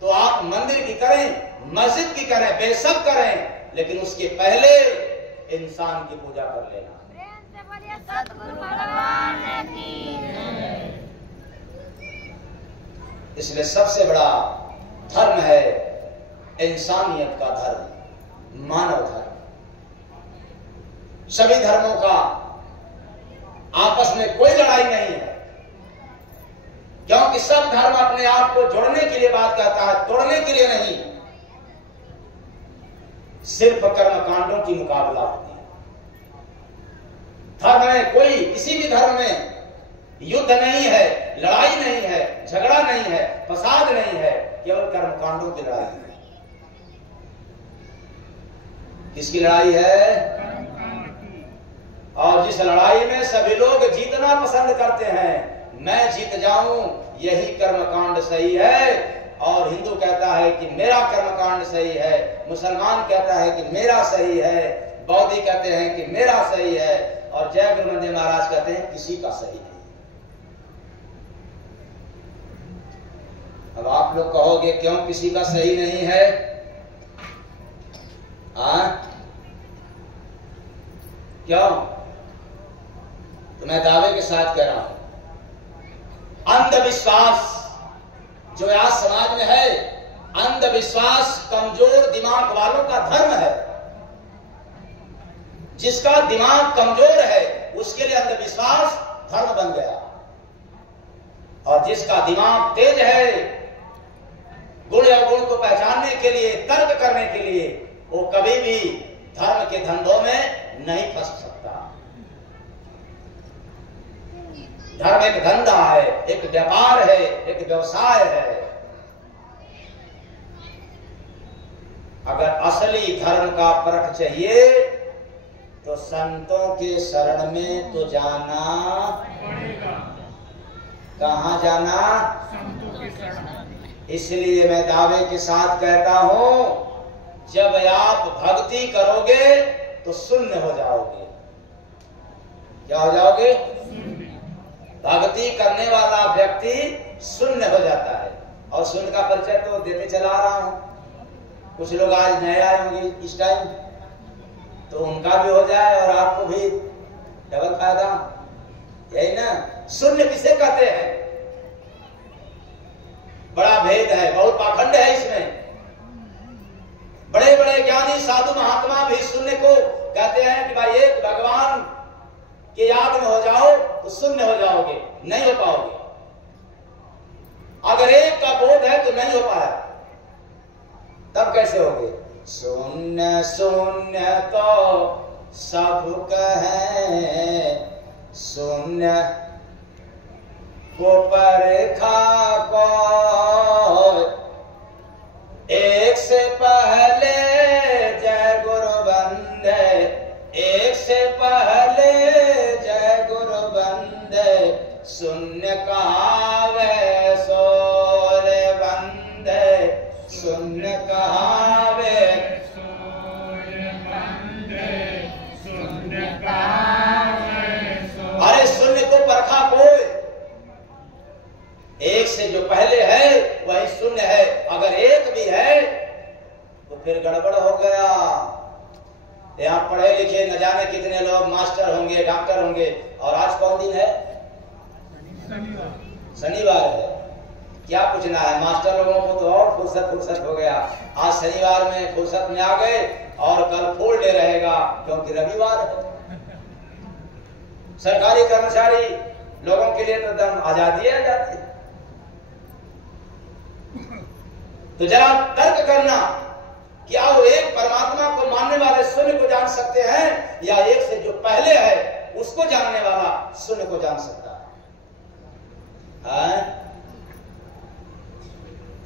तो आप मंदिर की करें, मस्जिद की करें, बेशक करें, लेकिन उसके पहले इंसान की पूजा कर लेना। इसलिए सबसे बड़ा धर्म है इंसानियत का धर्म, मानव धर्म। सभी धर्मों का आपस में कोई लड़ाई नहीं है, क्योंकि सब धर्म अपने आप को जोड़ने के लिए बात कहता है, तोड़ने के लिए नहीं। सिर्फ कर्म कांडों की मुकाबला होती है। धर्म में कोई, किसी भी धर्म में युद्ध नहीं है, लड़ाई नहीं है, झगड़ा नहीं है, फसाद नहीं है, केवल कर्मकांडों की लड़ाई है। किसकी लड़ाई है? और जिस लड़ाई में सभी लोग जीतना पसंद करते हैं, मैं जीत जाऊं, यही कर्मकांड सही है। और हिंदू कहता है कि मेरा कर्मकांड सही है, मुसलमान कहता है कि मेरा सही है, बौद्धी कहते हैं कि मेरा सही है, और जय गुरु मंदिर महाराज कहते हैं किसी का सही नहीं। अब आप लोग कहोगे क्यों किसी का सही नहीं है? क्यों? तो मैं दावे के साथ कह रहा हूं, अंधविश्वास जो आज समाज में है, अंधविश्वास कमजोर दिमाग वालों का धर्म है। जिसका दिमाग कमजोर है उसके लिए अंधविश्वास धर्म बन गया, और जिसका दिमाग तेज है, गुण या गुण को पहचानने के लिए, तर्क करने के लिए, वो कभी भी धर्म के धंधों में नहीं फंस सकता। धर्म एक धंधा है, एक व्यापार है, एक व्यवसाय है। अगर असली धर्म का परख चाहिए तो संतों के शरण में तो जाना पड़ेगा। कहां जाना? संतों के शरण। इसलिए मैं दावे के साथ कहता हूं, जब आप भक्ति करोगे तो शून्य हो जाओगे। क्या हो जाओगे? भक्ति करने वाला व्यक्ति शून्य हो जाता है। और शून्य का परिचय तो देते चला रहा हूं। कुछ लोग आज नए आए होंगे इस टाइम, तो उनका भी हो जाए और आपको भी डबल फायदा, यही ना? शून्य किसे कहते हैं? बड़ा भेद है, बहुत पाखंड है इसमें। बड़े बड़े ज्ञानी साधु महात्मा भी शून्य को कहते हैं कि भाई एक भगवान के याद में हो जाओ तो शून्य हो जाओगे, नहीं हो पाओगे। अगर एक का बोध है तो नहीं हो पाया, तब कैसे होगे? शून्य शून्य तो सब कहें, शून्य को परखा को, एक से पहले जय गुरु बंदे, एक से पहले जय गुरु बंदे, शून्य कहावे सोरे बंदे, शून्य कहावे सोरे बंदे, शून्य कहावे सोरे। अरे शून्य को परखा कोई, एक से जो पहले है वही शून्य है। अगर एक भी है तो फिर गड़बड़ हो गया। यहाँ पढ़े लिखे न जाने कितने लोग मास्टर होंगे, डॉक्टर होंगे, और आज कौन दिन है? शनिवार है। क्या पूछना है? मास्टर लोगों को तो और फुर्सत हो गया। आज शनिवार में फुर्सत में आ गए और कल फुल डे रहेगा क्योंकि रविवार है। सरकारी कर्मचारी लोगों के लिए तो दम आजादी है, आजादी। तो जरा तर्क करना, क्या वो एक परमात्मा को मानने वाले शून्य को जान सकते हैं, या एक से जो पहले है उसको जानने वाला शून्य को जान सकता है?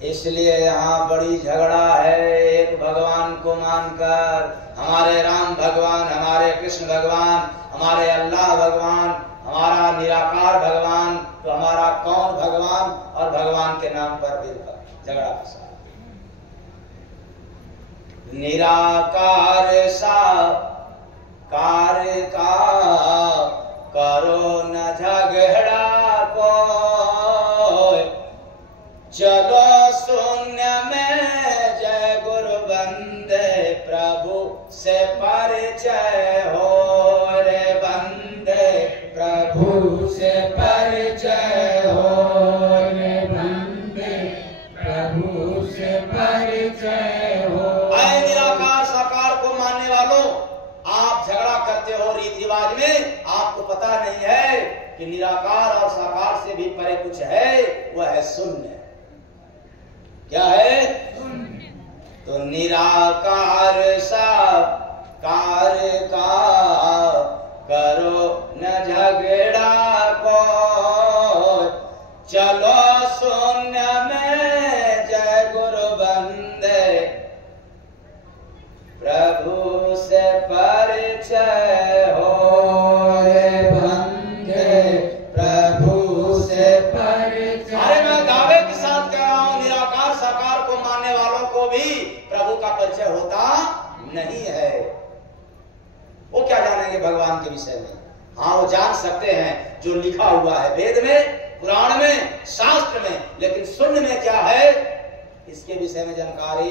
इसलिए यहाँ बड़ी झगड़ा है। एक भगवान को मानकर, हमारे राम भगवान, हमारे कृष्ण भगवान, हमारे अल्लाह भगवान, हमारा निराकार भगवान, तो हमारा कौन भगवान? और भगवान के नाम पर भी झगड़ा फंसा। निराकार साकार का करो न झगड़ा को, चलो शून्य में जय गुरु बंदे, प्रभु से परिचय हो रे बंदे, प्रभु से परिचय हो रे बंदे, प्रभु से परिचय हो। निराकार साकार को मानने वालों, आप झगड़ा करते हो रीति रिवाज में, आपको पता नहीं है कि निराकार और साकार से भी परे कुछ है, वह है शून्य। क्या है? तो निराकार साकार का करो न झगड़ा को, चलो शून्य में जय गुरु बंदे, प्रभु प्रभु का परिचय होता नहीं है। वो क्या जानेंगे भगवान के विषय में? हाँ, वो जान सकते हैं जो लिखा हुआ है वेद में, पुराण में, शास्त्र में, लेकिन शून्य में क्या है इसके विषय में जानकारी।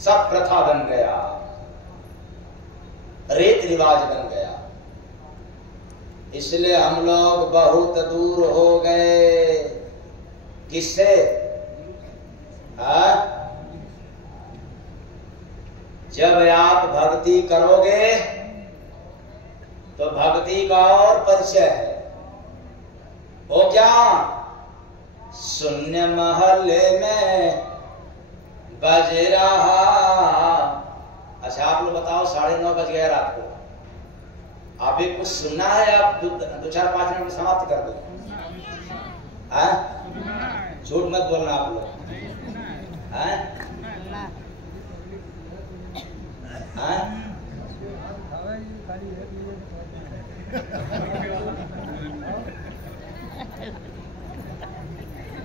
सब प्रथा बन गया, रीत रिवाज बन गया। इसलिए हम लोग बहुत दूर हो गए। किससे? जब आप भक्ति करोगे तो भक्ति का और परिचय है। वो क्या? शून्य महल्ले में बज रहा। अच्छा, आप लोग बताओ, 9:30 बज गया रात को, आप भी कुछ सुनना है? आप 2-4-5 मिनट में समाप्त कर दो। झूठ मत बोलना आप लोग।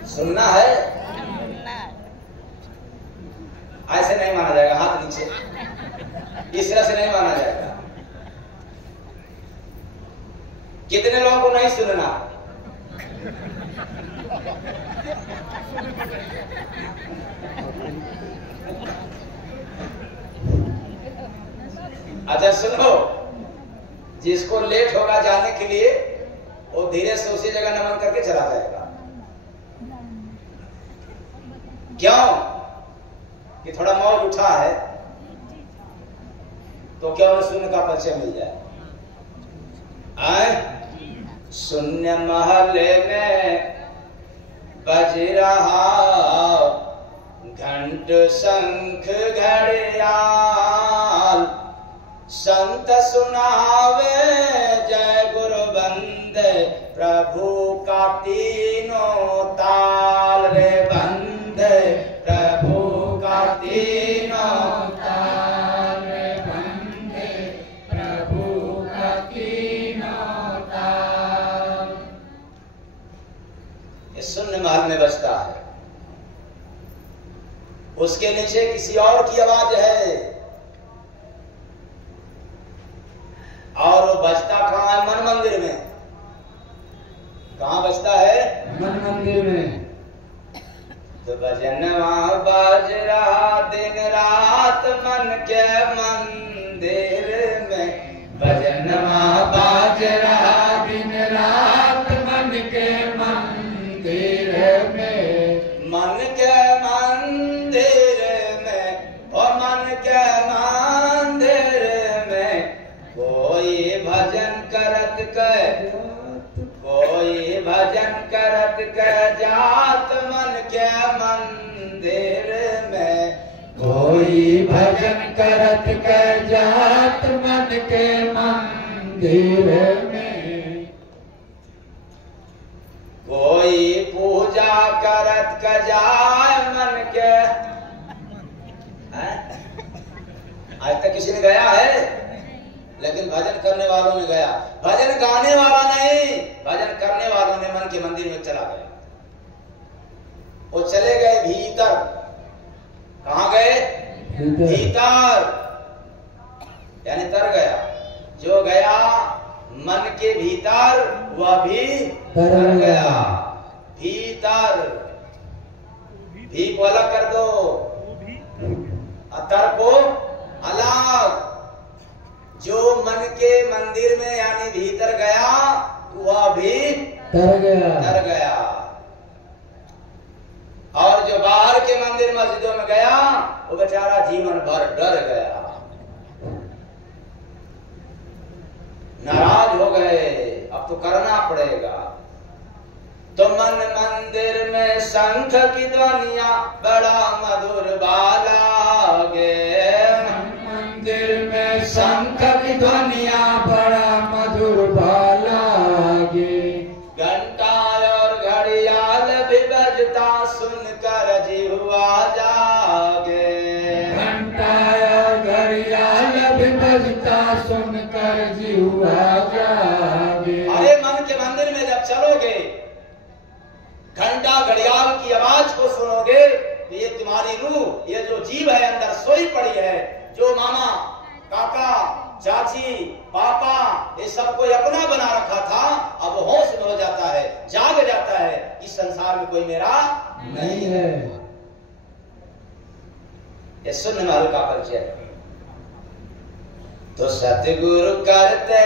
सुनना है? ऐसे नहीं माना जाएगा, हाथ नीचे, इस तरह से नहीं माना जाएगा। कितने लोगों को नहीं सुनना? अच्छा सुनो, जिसको लेट होगा जाने के लिए वो धीरे से उसी जगह नमन करके चला जाएगा। क्यों? कि थोड़ा मौज उठा है तो क्या उन्हें शून्य का परिचय मिल जाए। शून्य महल्ले में बज रहा घंट शंख घड़ियाल, संत सुनावे जय गुरु बंदे प्रभु का तीनों ताल रे बंदे प्रभु का तीनों ताल रे बंदे प्रभु का तीनों ताल। ये शून्य महल में बजता है। उसके नीचे किसी और की आवाज है और वो बजता कहां है? मन मंदिर में। कहां बजता है? मन मंदिर में। तो भजनवा बज रहा दिन रात मन के मंदिर में। भजनवा बज रहा दिन रात मन के मंदिर में। मन के मंदिर में, ओ मन के मंदिर में कोई भजन करत के, कोई भजन करत के जात मन के मंदिर में। कोई भजन करत के जात मन के मंदिर में। कोई पूजा करत के जाय मन के। आज तक किसी ने गया है? लेकिन भजन करने वालों ने गया। भजन गाने वाला नहीं, भजन करने वालों ने मन के मंदिर में चला गया। वो चले गए भीतर। कहां गए? भीतर, यानी तर गया। जो गया मन के भीतर वह भी तर गया। भीतर, भी को अलग कर दो, अतर को अलग। जो मन के मंदिर में यानी भीतर गया वह भी तर गया। और जो बाहर के मंदिर मस्जिदों में गया वो बेचारा जीवन भर डर गया, नाराज हो गए। अब तो करना पड़ेगा। तो मन मंदिर में शंख की ध्वनिया बड़ा मधुर बालागे। मंदिर में शंख की ध्वनिया बड़ा मधुर बालागे। घंटा और घड़ियाल भी बजता सुनकर जिह्वा जागे। घंटा और घड़ियाल भी बजता सुनकर जिह्वा जागे। अरे मन के मंदिर में जब चलोगे, घंटा घड़ियाल की आवाज ये सुनने में हल्का परिचय। तो सतगुरु करते,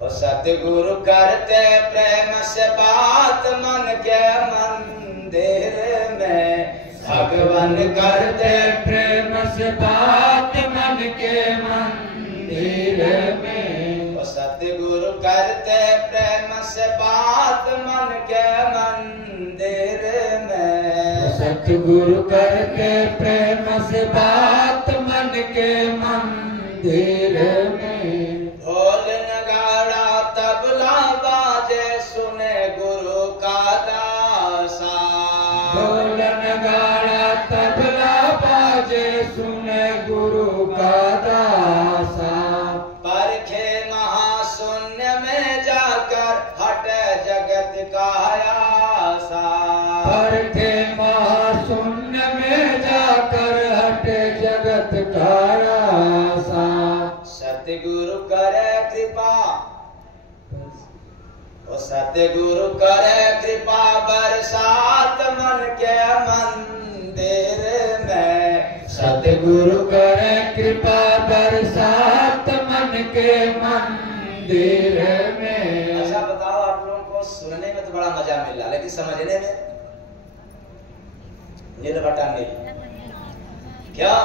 और सतगुरु करते प्रेम से बात मन के मंदिर में, भगवान करते प्रेम से बात मन के मंदिर में। और सतगुरु करते प्रेम से बात मन के मंदिर में, सतगुरु करते प्रेम से बात मन के मंदिर में। ढोल नगाड़ा तबला बाजे सुने गुरु का दासा, ढोल नगाड़ा तबला बाजे सुने गुरु का दासा। परखे महाशून्य में जाकर हटे जगत का आसा, परखे महाशून्य में जाकर हटे जगत का आसा। सतगुरु करे कृपा, ओ सतगुरु करे कृपा बरसात मन के मंदिर में, सतगुरु करे कृपा बरसात मन के मंदिर में। अच्छा बताओ, आप लोगों को सुनने में तो बड़ा मजा मिल रहा, लेकिन समझने में निर्भटा नहीं। क्यों?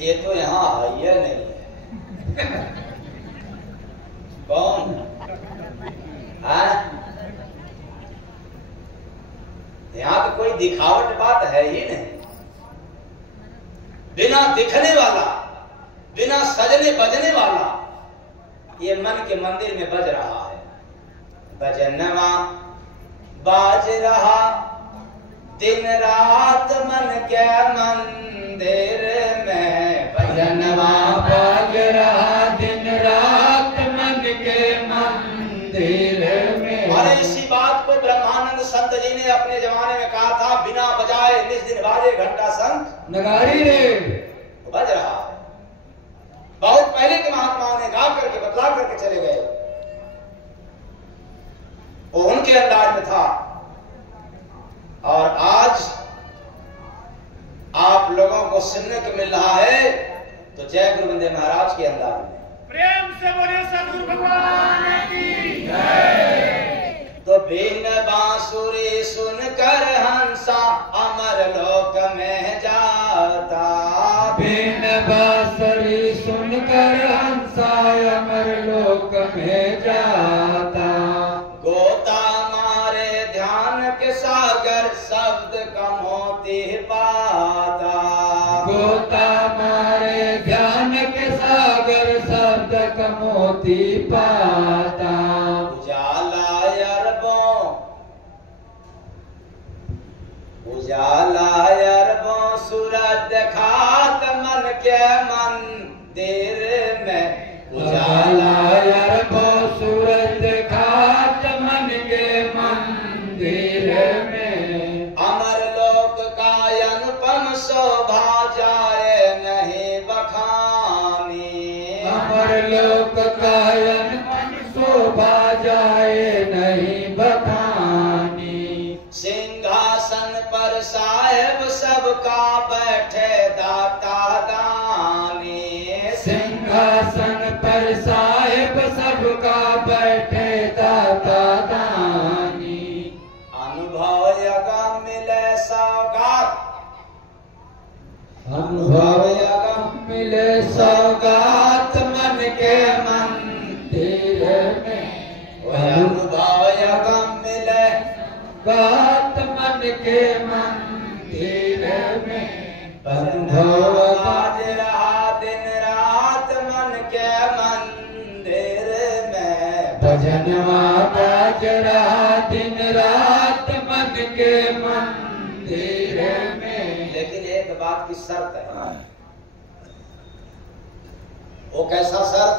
ये तो यहाँ है नहीं है। कौन? यहाँ तो कोई दिखावट बात है ही नहीं। बिना दिखने वाला, बिना सजने बजने वाला ये मन के मंदिर में बज रहा है। भजनवा बाज रहा दिन रात मन के मंदिर में, भजनवा बाज रहा दिन रात मन के मंदिर में। और इसी बात को ब्रह्मानंद संत जी ने अपने जमाने में कहा था, बिना बजाए निज दिन बाजे घंटा संत नगारी रे, बज रहा है। बहुत पहले के महात्माओं ने गा करके बतला करके चले गए, वो उनके अंदाज में था। और आज आप लोगों को सुनने को मिल रहा है तो जय गुरु बंदे महाराज के अंदाज में। प्रेम से बोले सद्गुरु भगवान की जय। तो बिन बांसुरी सुनकर हंसा अमर लोक में जाता, बिन बांसुरी सुनकर हंसा अमर लोक में जाता। गोता मारे ध्यान के सागर शब्द का मोती पाता, गोता मारे ध्यान के सागर शब्द का मोती पाता। उजाला अरबों, उजाला अरबों सूरज खात मन के मंदिर में, उजाला अरबों सूरज खात मन के मंदिर में। अमर लोक का अनुपम शोभा जाए नहीं बखानी, अमर लोक का अनुपम शोभा जाए नहीं बखानी। सिंहासन पर साहेब सबका बैठे दाता दानी, सिंहासन पर साहेब सबका बैठे दाता दानी। अनुभव यगम मिले सौगात, अनुभव यगम मिले सौगात मन के मंदिर में। अनुभव यगम मिले सौगात मन के मंदिर में। अनुभव बाज रहा दिन रात मन के मंदिर में, भजनवा बाज रहा दिन रात मन के मंदिर में। लेकिन एक बात की शर्त है। वो कैसा शर्त?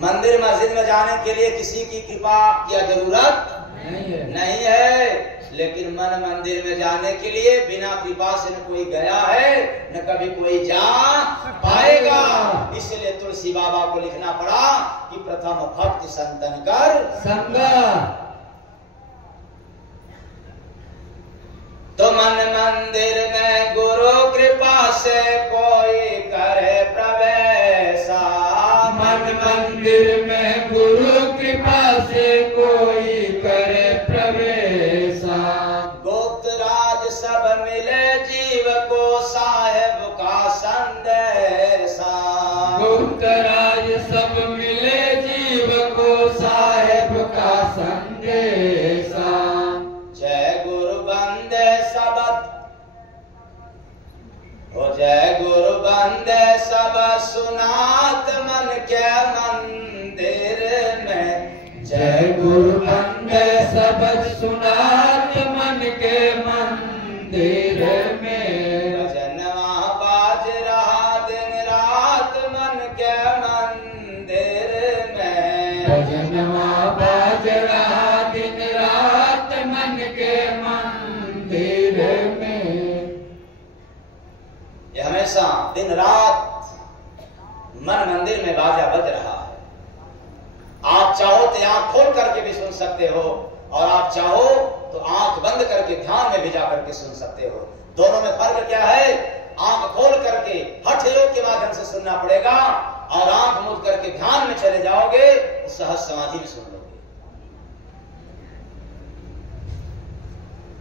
मंदिर मस्जिद में जाने के लिए किसी की कृपा या जरूरत नहीं है, लेकिन मन मंदिर में जाने के लिए बिना कृपा से न कोई गया है न कभी कोई जा पाएगा। इसलिए तुलसी बाबा को लिखना पड़ा कि प्रथम भक्ति संतन कर संगा। मन मंदिर में गुरु कृपा से कोई करे प्रवेशा। मन मंदिर में गुरु कृपा से कोई करे प्रवेशा। गुप्त राज सब मिले जीव को साहेब का संदेशा। गुप्त राज सब मिले जीव को साहेब का संदेशा। जय गुरु बंदे सबद, ओ जय गुरु बंदे सब सुनात मन के मंदिर में। जय गुरु बंदे सबद सुनात मन के मंदिर में। भजनवा बाज रहा दिन रात मन के मंदिर में। भजनवा बाज रहा दिन रात मन के मंदिर में। ये हमेशा दिन रात मन मंदिर में बाजा बज रहा है। आप चाहो तो आंख खोल करके भी सुन सकते हो, और आप चाहो तो आंख बंद करके ध्यान में भी जा करके सुन सकते हो। दोनों में फर्क क्या है? आंख खोल करके हठ योग के माध्यम से सुनना पड़ेगा, और आंख मूंद करके ध्यान में चले जाओगे तो सहज समाधि में सुन लोगे।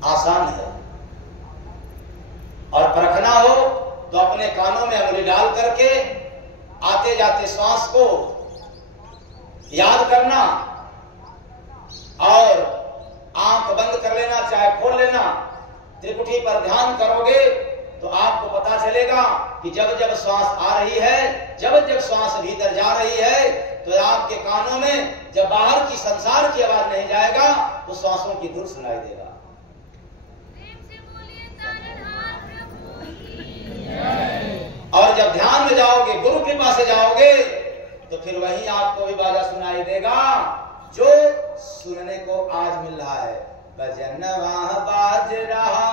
आसान है। और परखना हो तो अपने कानों में अंगुली डाल करके आते जाते श्वास को याद करना, और आंख बंद कर लेना चाहे खोल लेना। त्रिपुटी पर ध्यान करोगे तो आपको पता चलेगा कि जब जब श्वास आ रही है, जब जब श्वास भीतर जा रही है, तो आपके कानों में जब बाहर की संसार की आवाज नहीं जाएगा तो श्वासों की धुन सुनाई देगा। और जब ध्यान में जाओगे, गुरु कृपा से जाओगे, तो फिर वहीं आपको भी बाजा सुनाई देगा जो सुनने को आज मिल रहा है। भजनवा बाज रहा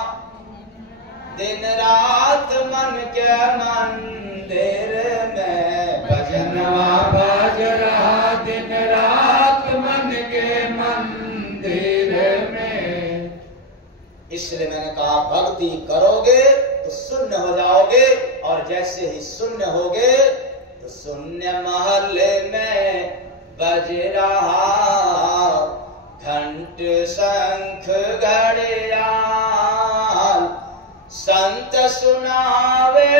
दिन रात मन के मंदिर में। भजनवा बाज रहा दिन रात मन के मंदिर में। इसलिए मैंने कहा भक्ति करोगे तो शून्य हो जाओगे, और जैसे ही शून्य होगे तो शून्य महल में बज रहा घंट शंख घड़ियाल। संत सुनावे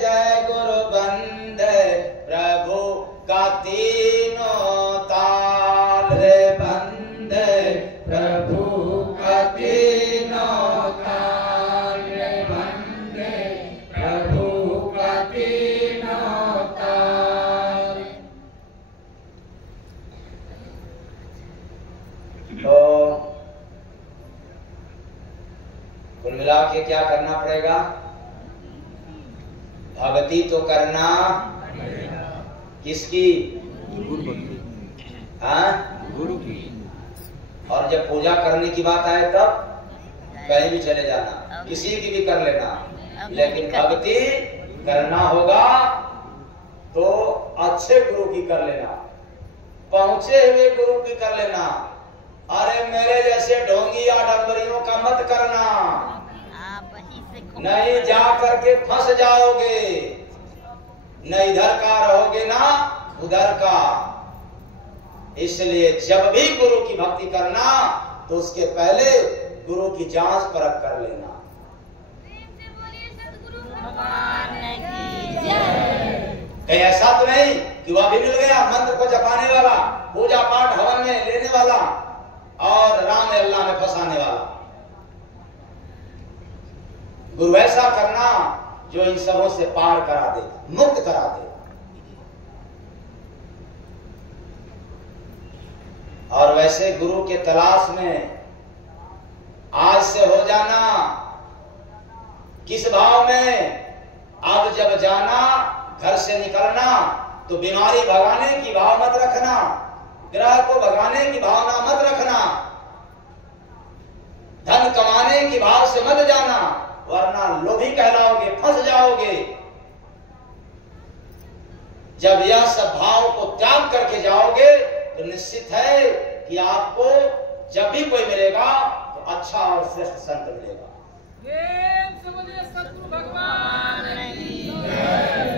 जय गुरु बंदे प्रभु का तीनों ताल। रे बंदे प्रभु का तीनों ताल। रे बंदे प्रभु का तीनों ताल। तो कुल मिला के क्या करना पड़ेगा? भक्ति तो करना किसकी? हाँ, गुरु की। और जब पूजा करने की बात आए तब कहीं भी चले जाना, किसी की भी कर लेना, लेकिन भक्ति करना होगा तो अच्छे गुरु की कर लेना, पहुंचे हुए गुरु की कर लेना। अरे मेरे जैसे ढोंगी या डंबरियों का मत करना, नहीं जा करके फंस जाओगे, न इधर का रहोगे ना उधर का। इसलिए जब भी गुरु की भक्ति करना तो उसके पहले गुरु की जांच परख कर लेना। कहीं ऐसा तो नहीं कि वह भी मिल गया मंत्र को जपाने वाला, पूजा पाठ हवन में लेने वाला और राम अल्लाह में फंसाने वाला। गुरु ऐसा करना जो इन सबों से पार करा दे, मुक्त करा दे। और वैसे गुरु के तलाश में आज से हो जाना, किस भाव में? अब जब जाना, घर से निकलना तो बीमारी भगाने की भाव मत रखना, ग्रह को भगाने की भावना मत रखना, धन कमाने की भाव से मत जाना, वरना लोभी कहलाओगे, फंस जाओगे। जब यह सब भाव को त्याग करके जाओगे तो निश्चित है कि आपको जब भी कोई मिलेगा तो अच्छा और श्रेष्ठ संत मिलेगा। प्रेम से बोलिए सतगुरु भगवान की जय।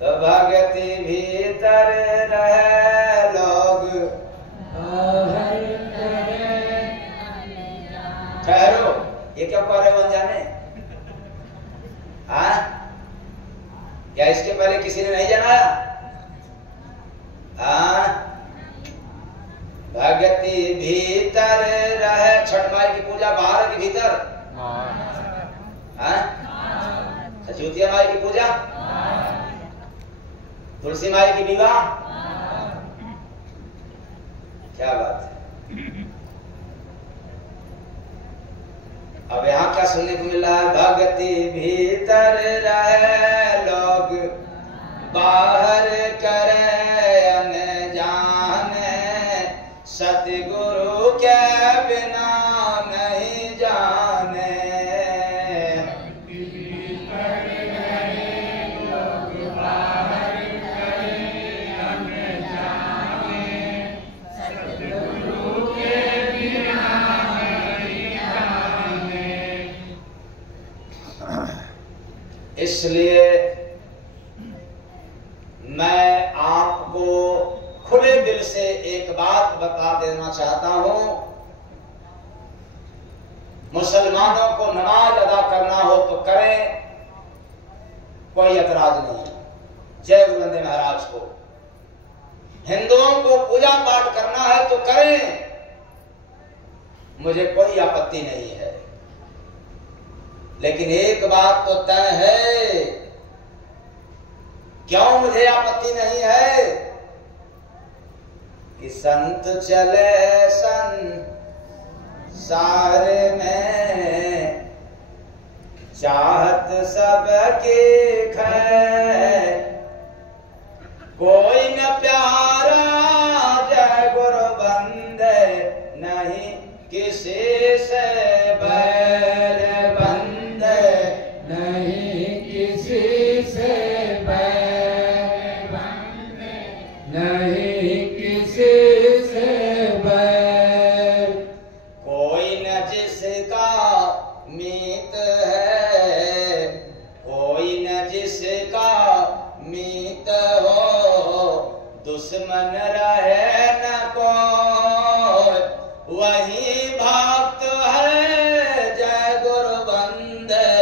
तो भगति भीतर रहे लोग ठहरो, ये क्या कह रहे हो अनजाने? हाँ, क्या इसके पहले किसी ने नहीं जनाया? हाँ, भगति भीतर रहे। छठ माई की पूजा बाहर के भीतर? हाँ, सचूतिया माई की पूजा, तुलसी माई की विवाह, क्या बात है। अब यहाँ क्या सुनने को मिल रहा है? भगति भीतर रहे लोग बाहर करे अनजाने, सतगुरु के बिना नहीं जाने। इसलिए मैं आपको खुले दिल से एक बात बता देना चाहता हूं, मुसलमानों को नमाज अदा करना हो तो करें, कोई एतराज नहीं। जय गुरु वंदे महाराज को। हिंदुओं को पूजा पाठ करना है तो करें, मुझे कोई आपत्ति नहीं है। लेकिन एक बात तो तय है, क्यों मुझे आपत्ति नहीं है? कि संत चले संसार में, चाहत सबके खैर, कोई न प्यारा जय गुरु बंदे, नहीं किसी से बैर बंदे, नहीं किसी से बैर बंदे, नहीं किसी से बैर। कोई न जिसका मीत है, कोई न जिसका मीत हो, दुश्मन रहे न कोई, वही भक्त है जय गुरु बंदे,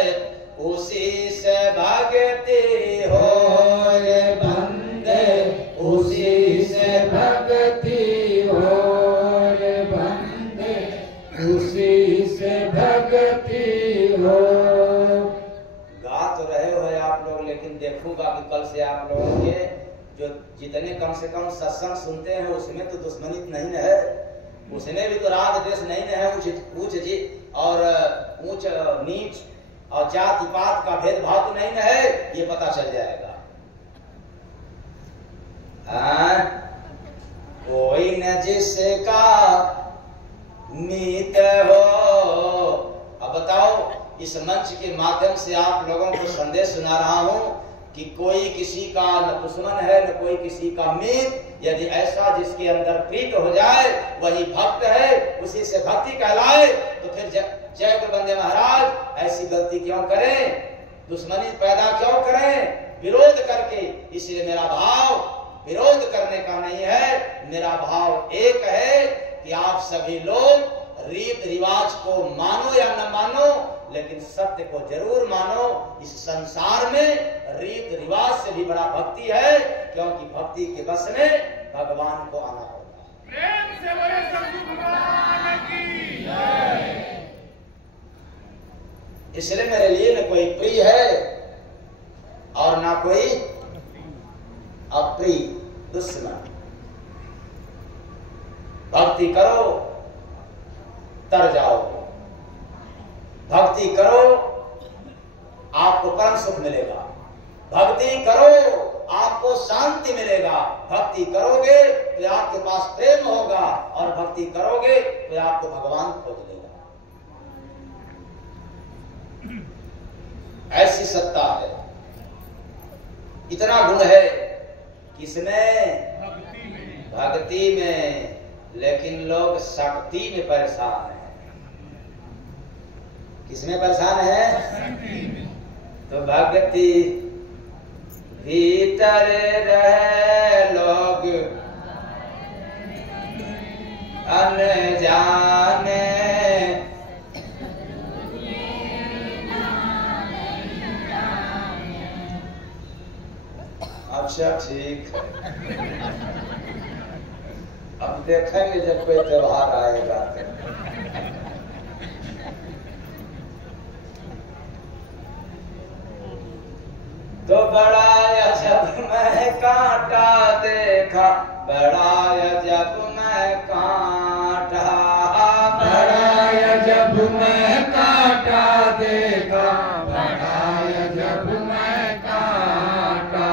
उसी से भक्ति हो रे बंदे, उसी से भक्ति हो रे बंदे, उसी से भक्ति हो। गा तो रहे हो आप लोग, लेकिन देखूंगा कि कल से आप लोगों के जो जितने कम से कम सत्संग सुनते हैं उसमें तो दुश्मनी नहीं है, उसमें भी तो राग द्वेष नहीं है, ऊंच और ऊंच नीच और जाति पात का भेदभाव तो नहीं है, ये पता चल जाएगा। कोई न जिसका मीत हो। अब बताओ, इस मंच के माध्यम से आप लोगों को संदेश सुना रहा हूं कि कोई किसी का न दुश्मन है न कोई किसी का मीत। यदि ऐसा जिसके अंदर प्रीत हो जाए वही भक्त है, उसी से भक्ति कहलाए, तो फिर जय गुरु वंदे महाराज ऐसी गलती क्यों करें, दुश्मनी पैदा क्यों करें विरोध करके। इसलिए मेरा भाव विरोध करने का नहीं है, मेरा भाव एक है कि आप सभी लोग रीत रिवाज को मानो या न मानो, लेकिन सत्य को जरूर मानो। इस संसार में रीत रिवाज से भी बड़ा भक्ति है, क्योंकि भक्ति के बस में भगवान को आना होगा। प्रेम से बोले सतगुरु भगवान की जय। इसलिए मेरे लिए न कोई प्रिय है और ना कोई अप्रिय दुश्मन। भक्ति करो तर जाओगे, भक्ति करो आपको परम सुख मिलेगा, भक्ति करो आपको शांति मिलेगा, भक्ति करोगे तो आपके पास प्रेम होगा और भक्ति करोगे तो आपको भगवान खोज लेगा। ऐसी सत्ता है, इतना गुण है किसमें? भक्ति में। लेकिन लोग शक्ति में परेशान हैं। किसमें परेशान है? तो भक्ति भीतर रहे लोग अनजाने, अच्छा ठीक है, अब देखेंगे जब कोई त्योहार आएगा तो बड़ा अजब मैं कांटा देखा, बड़ा अजब मैं कांटा, बड़ा अजब मैं कांटा देखा, बड़ा अजब मैं कांटा।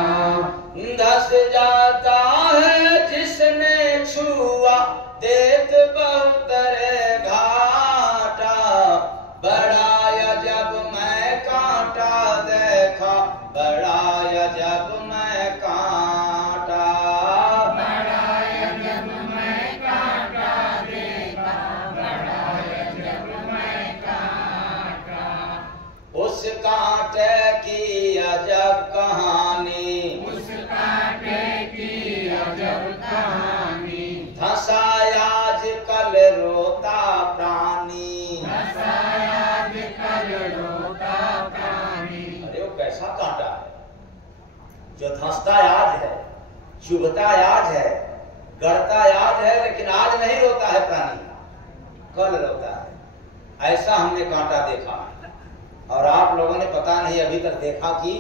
धस जाता है जिसने छुआ, देत बहुत रे घाटा, बड़ा अजब मैं कांटा देखा, बड़ा अजब मैं कांटा, बड़ा अजब मैं कांटा देखा, बड़ा अजब मैं कांटा। उस कांटे की अजब कहानी, उस कांटे की अजब कहानी, धंसा आज कल रोता प्राणी, धंसा आज कल रोता प्राणी। अरे वो कैसा कांटा है जो धंसता आज है, चुभता आज है, गड़ता आज है, लेकिन आज नहीं रोता है प्राणी, कल रोता है। ऐसा हमने कांटा देखा और आप लोगों ने पता नहीं अभी तक देखा कि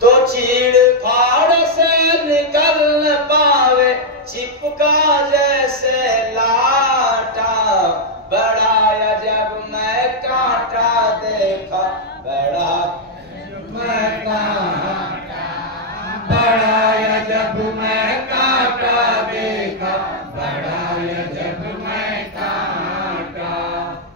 तो चीड़ फाड़ से निकल न पावे, चिपका जैसे लाटा, बड़ा अजब मैं कांटा देखा, बड़ा मैं कांटा, बड़ा अजब मैं कांटा देखा, बड़ा अजब मैं कांटा।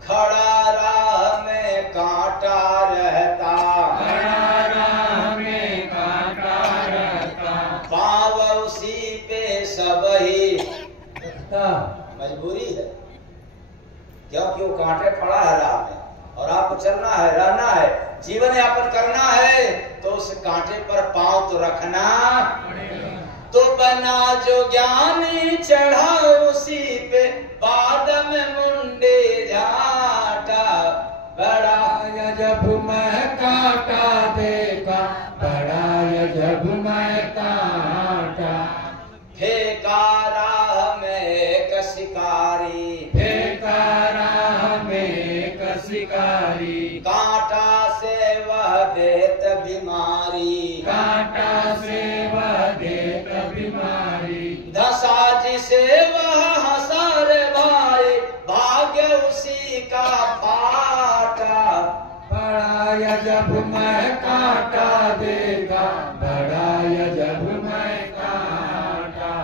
खड़ा राह में कांटा रहता, खड़ा राह में कांटा रहता, पाँव उसी पे सब ही मजबूरी है, क्योंकि वो कांटे खड़ा है राह में और आपको चलना है, रहना है, जीवन यापन करना है, तो उस कांटे पर पांव तो रखना। तो बना जो ज्ञानी चढ़ा उसी पे, बाद में मुंडे झाटा, बड़ा अजब मैं कांटा देखा, बड़ा अजब मैं कांटा। फेंका राह में एक शिकारी, फेंका राह में एक शिकारी, कांटा से वह देत बीमारी, कांटा से वह देत बीमारी। धसा जिसे वह हंसा रे भाई, भाग्य उसी का फाटा, बड़ा अजब मैं कांटा देखा, बड़ा अजब मैं कांटा।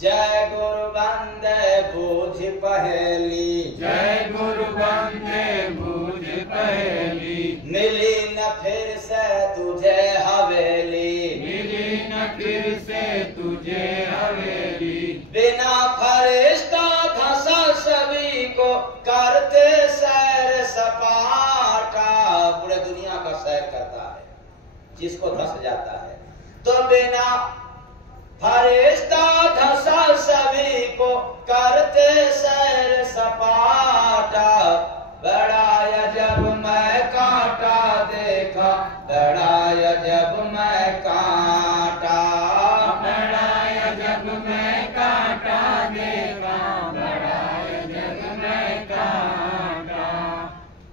जय गुरु बंदे बूझ पहेली, जय गुरु बंदे बूझ पहेली, मिली न फिर से तुझे हवेली, मिली न फिर से तुझे हवेली। बिना फरिश्ता धंसा सभी को, करते सैर सपाटा, पूरे दुनिया का सैर करता है जिसको धंस जाता है, तो बिना फरिश्ता धंसा सभी को, करते सैर सपाटा, बड़ा अजब मैं कांटा देखा, बड़ा अजब मैं कांटा, बड़ा अजब मैं कांटा देखा, बड़ा अजब मैं कांटा।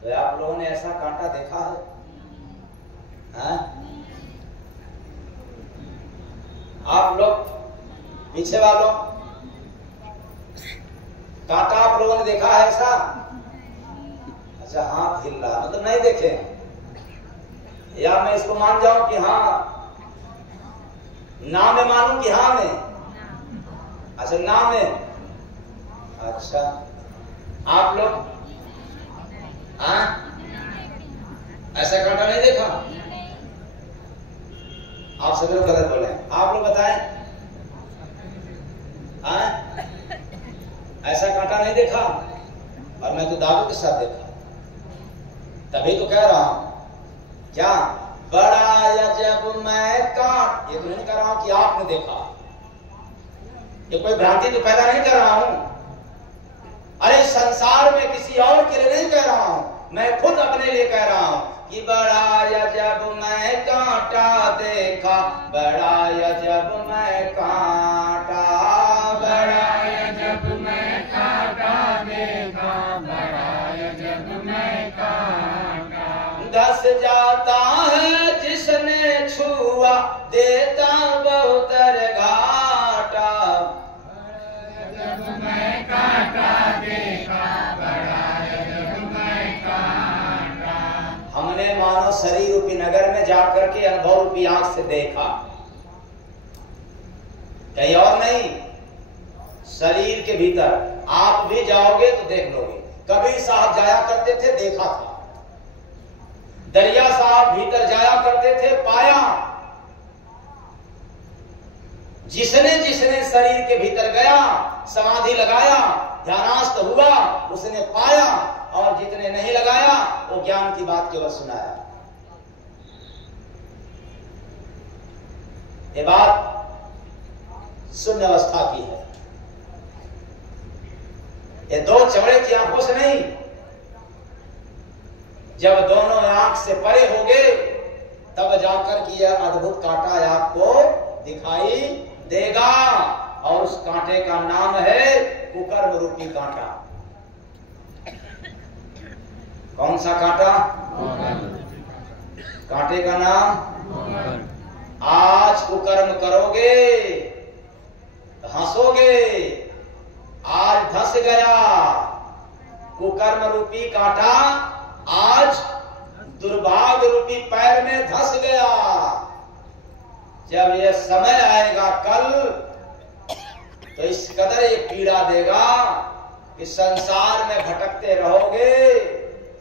तो आप लोगों ने ऐसा कांटा देखा है? हाँ? आप लोग पीछे वालों, कांटा आप लोगों ने देखा है ऐसा? अच्छा, हाथ हिल रहा, मतलब नहीं देखे, या मैं इसको मान जाऊं कि हाँ, ना में मानूं कि हाँ में? अच्छा, ना में। अच्छा, आप लोग हाँ ऐसा कांटा नहीं देखा? आप सभी लोग गलत बोले, आप लोग बताएं, हाँ ऐसा कांटा नहीं देखा? और मैं तो दादू के साथ देखा, तभी तो कह रहा हूं क्या बड़ा अजब मैं काट, ये तो नहीं कह रहा हूं कि आपने देखा, ये कोई भ्रांति तो पैदा नहीं कर रहा हूं। अरे संसार में किसी और के लिए नहीं कह रहा हूं, मैं खुद अपने लिए कह रहा हूं कि बड़ा अजब मैं कांटा देखा, बड़ा अजब मैं कांटा, बड़ा अजब मैं कांटा देखा, बड़ा अजब मैं कांटा। धस जाता है जिसने छुआ, देता बहुत घाटा, अजब मैं कांटा देखा, बड़ा अजब मैं कांटा। हमने मानो शरीर रूपी नगर में जाकर के अनुभव रूपी आंख से देखा, कहीं और नहीं, शरीर के भीतर। आप भी जाओगे तो देख लोगे। कबीर साहब जाया करते थे, देखा था। दरिया साहब भीतर जाया करते थे, पाया। जिसने जिसने शरीर के भीतर गया, समाधि लगाया, ध्यानास्त हुआ, उसने पाया, और जितने नहीं लगाया वो ज्ञान की बात केवल सुनाया। ये बात शून्य अवस्था की है, ये दो चमड़े की आंखों से नहीं। जब दोनों आंख से परे होगे तब जाकर कि यह अद्भुत कांटा आपको दिखाई देगा, और उस कांटे का नाम है कुकर्म रूपी कांटा। कौन सा कांटा? कांटे का नाम, आज कुकर्म करोगे तो हंसोगे, आज धंस गया कुकर्म रूपी कांटा, आज दुर्भाग्य रूपी पैर में धंस गया। जब यह समय आएगा कल, तो इस कदर ये पीड़ा देगा कि संसार में भटकते रहोगे,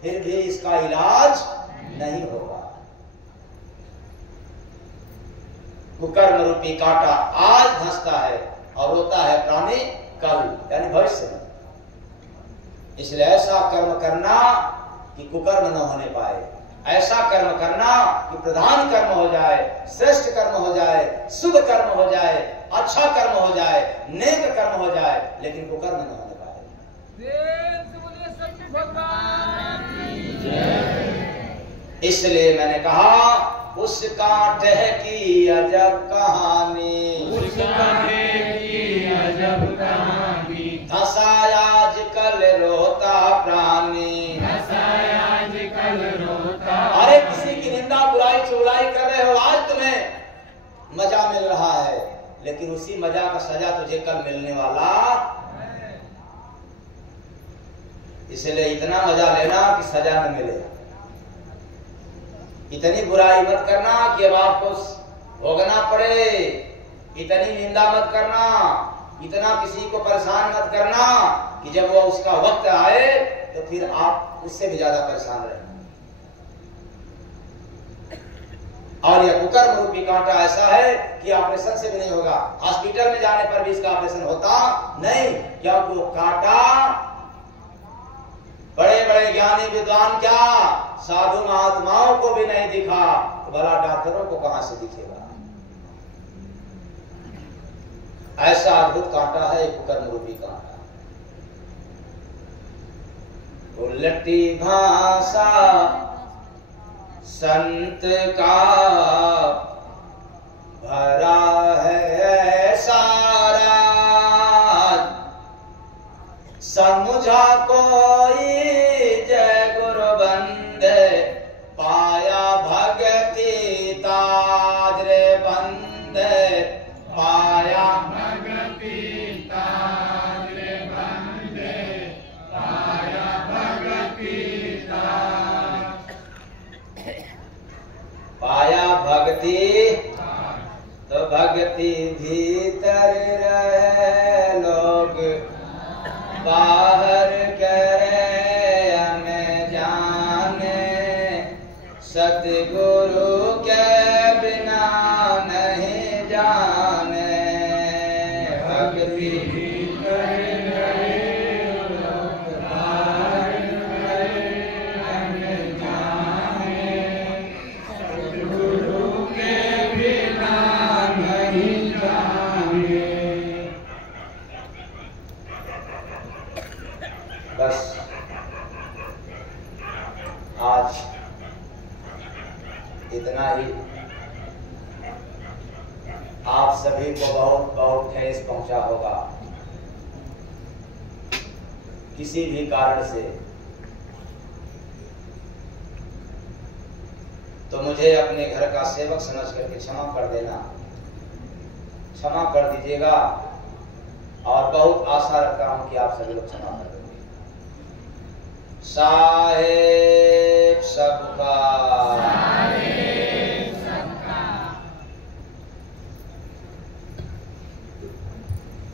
फिर भी इसका इलाज नहीं होगा। कुकर्म रूपी कांटा आज धंसता है और होता है प्राणी कल, यानी भविष्य में। इसलिए ऐसा कर्म करना कि कुकर्म न होने पाए, ऐसा कर्म करना कि प्रधान कर्म हो जाए, श्रेष्ठ कर्म हो जाए, शुभ कर्म हो जाए, अच्छा कर्म हो जाए, नेक कर्म हो जाए, लेकिन कुकर्म न होने पाए। प्रेम से बोलिए सतगुरु भगवान की जय। इसलिए मैंने कहा उस कांटे की अजब कहानी, उस कांटे की अजब कहानी, धंसाया आजकल रोता प्राणी, धंसाया आजकल रोता। अरे किसी की निंदा बुराई चुगलाई कर रहे हो, आज तुम्हें मजा मिल रहा है, लेकिन उसी मजा का सजा तुझे कल मिलने वाला। इसलिए इतना मजा लेना कि सजा न मिले। इतनी बुराई मत करना कि अब आपको भोगना पड़े, इतनी निंदा मत करना, इतना किसी को परेशान मत करना कि जब वो उसका वक्त आए तो फिर आप उससे भी ज्यादा परेशान रहें। और यह कुकर्म रूपी कांटा ऐसा है कि ऑपरेशन से भी नहीं होगा, हॉस्पिटल में जाने पर भी इसका ऑपरेशन होता नहीं, क्योंकि वो कांटा बड़े बड़े ज्ञानी विद्वान क्या साधु महात्माओं को भी नहीं दिखा, तो भला डॉक्टरों को कहां से दिखेगा। ऐसा अद्भुत कांटा है कुकर्म रूपी कांटा। उल्टी भाषा संत का भरा है सारा, समझा कोई जय गुरु बंदे, पाया भगति ताज रे बंदे, पाया भगति ताज रे बंदे, पाया भगति ताज। पाया भक्ति तो भक्ति भीतर रहे, लोग बाहर करे अनजाने, सतगुरु के बिना नहीं जाने, भक्ति भीतर रहे लोग बाहर आज इतना ही। आप सभी को बहुत बहुत ठेस पहुंचा होगा किसी भी कारण से, तो मुझे अपने घर का सेवक समझ करके क्षमा कर देना, क्षमा कर दीजिएगा। और बहुत आशा रखता हूं कि आप सभी लोग क्षमा कर देंगे। साहे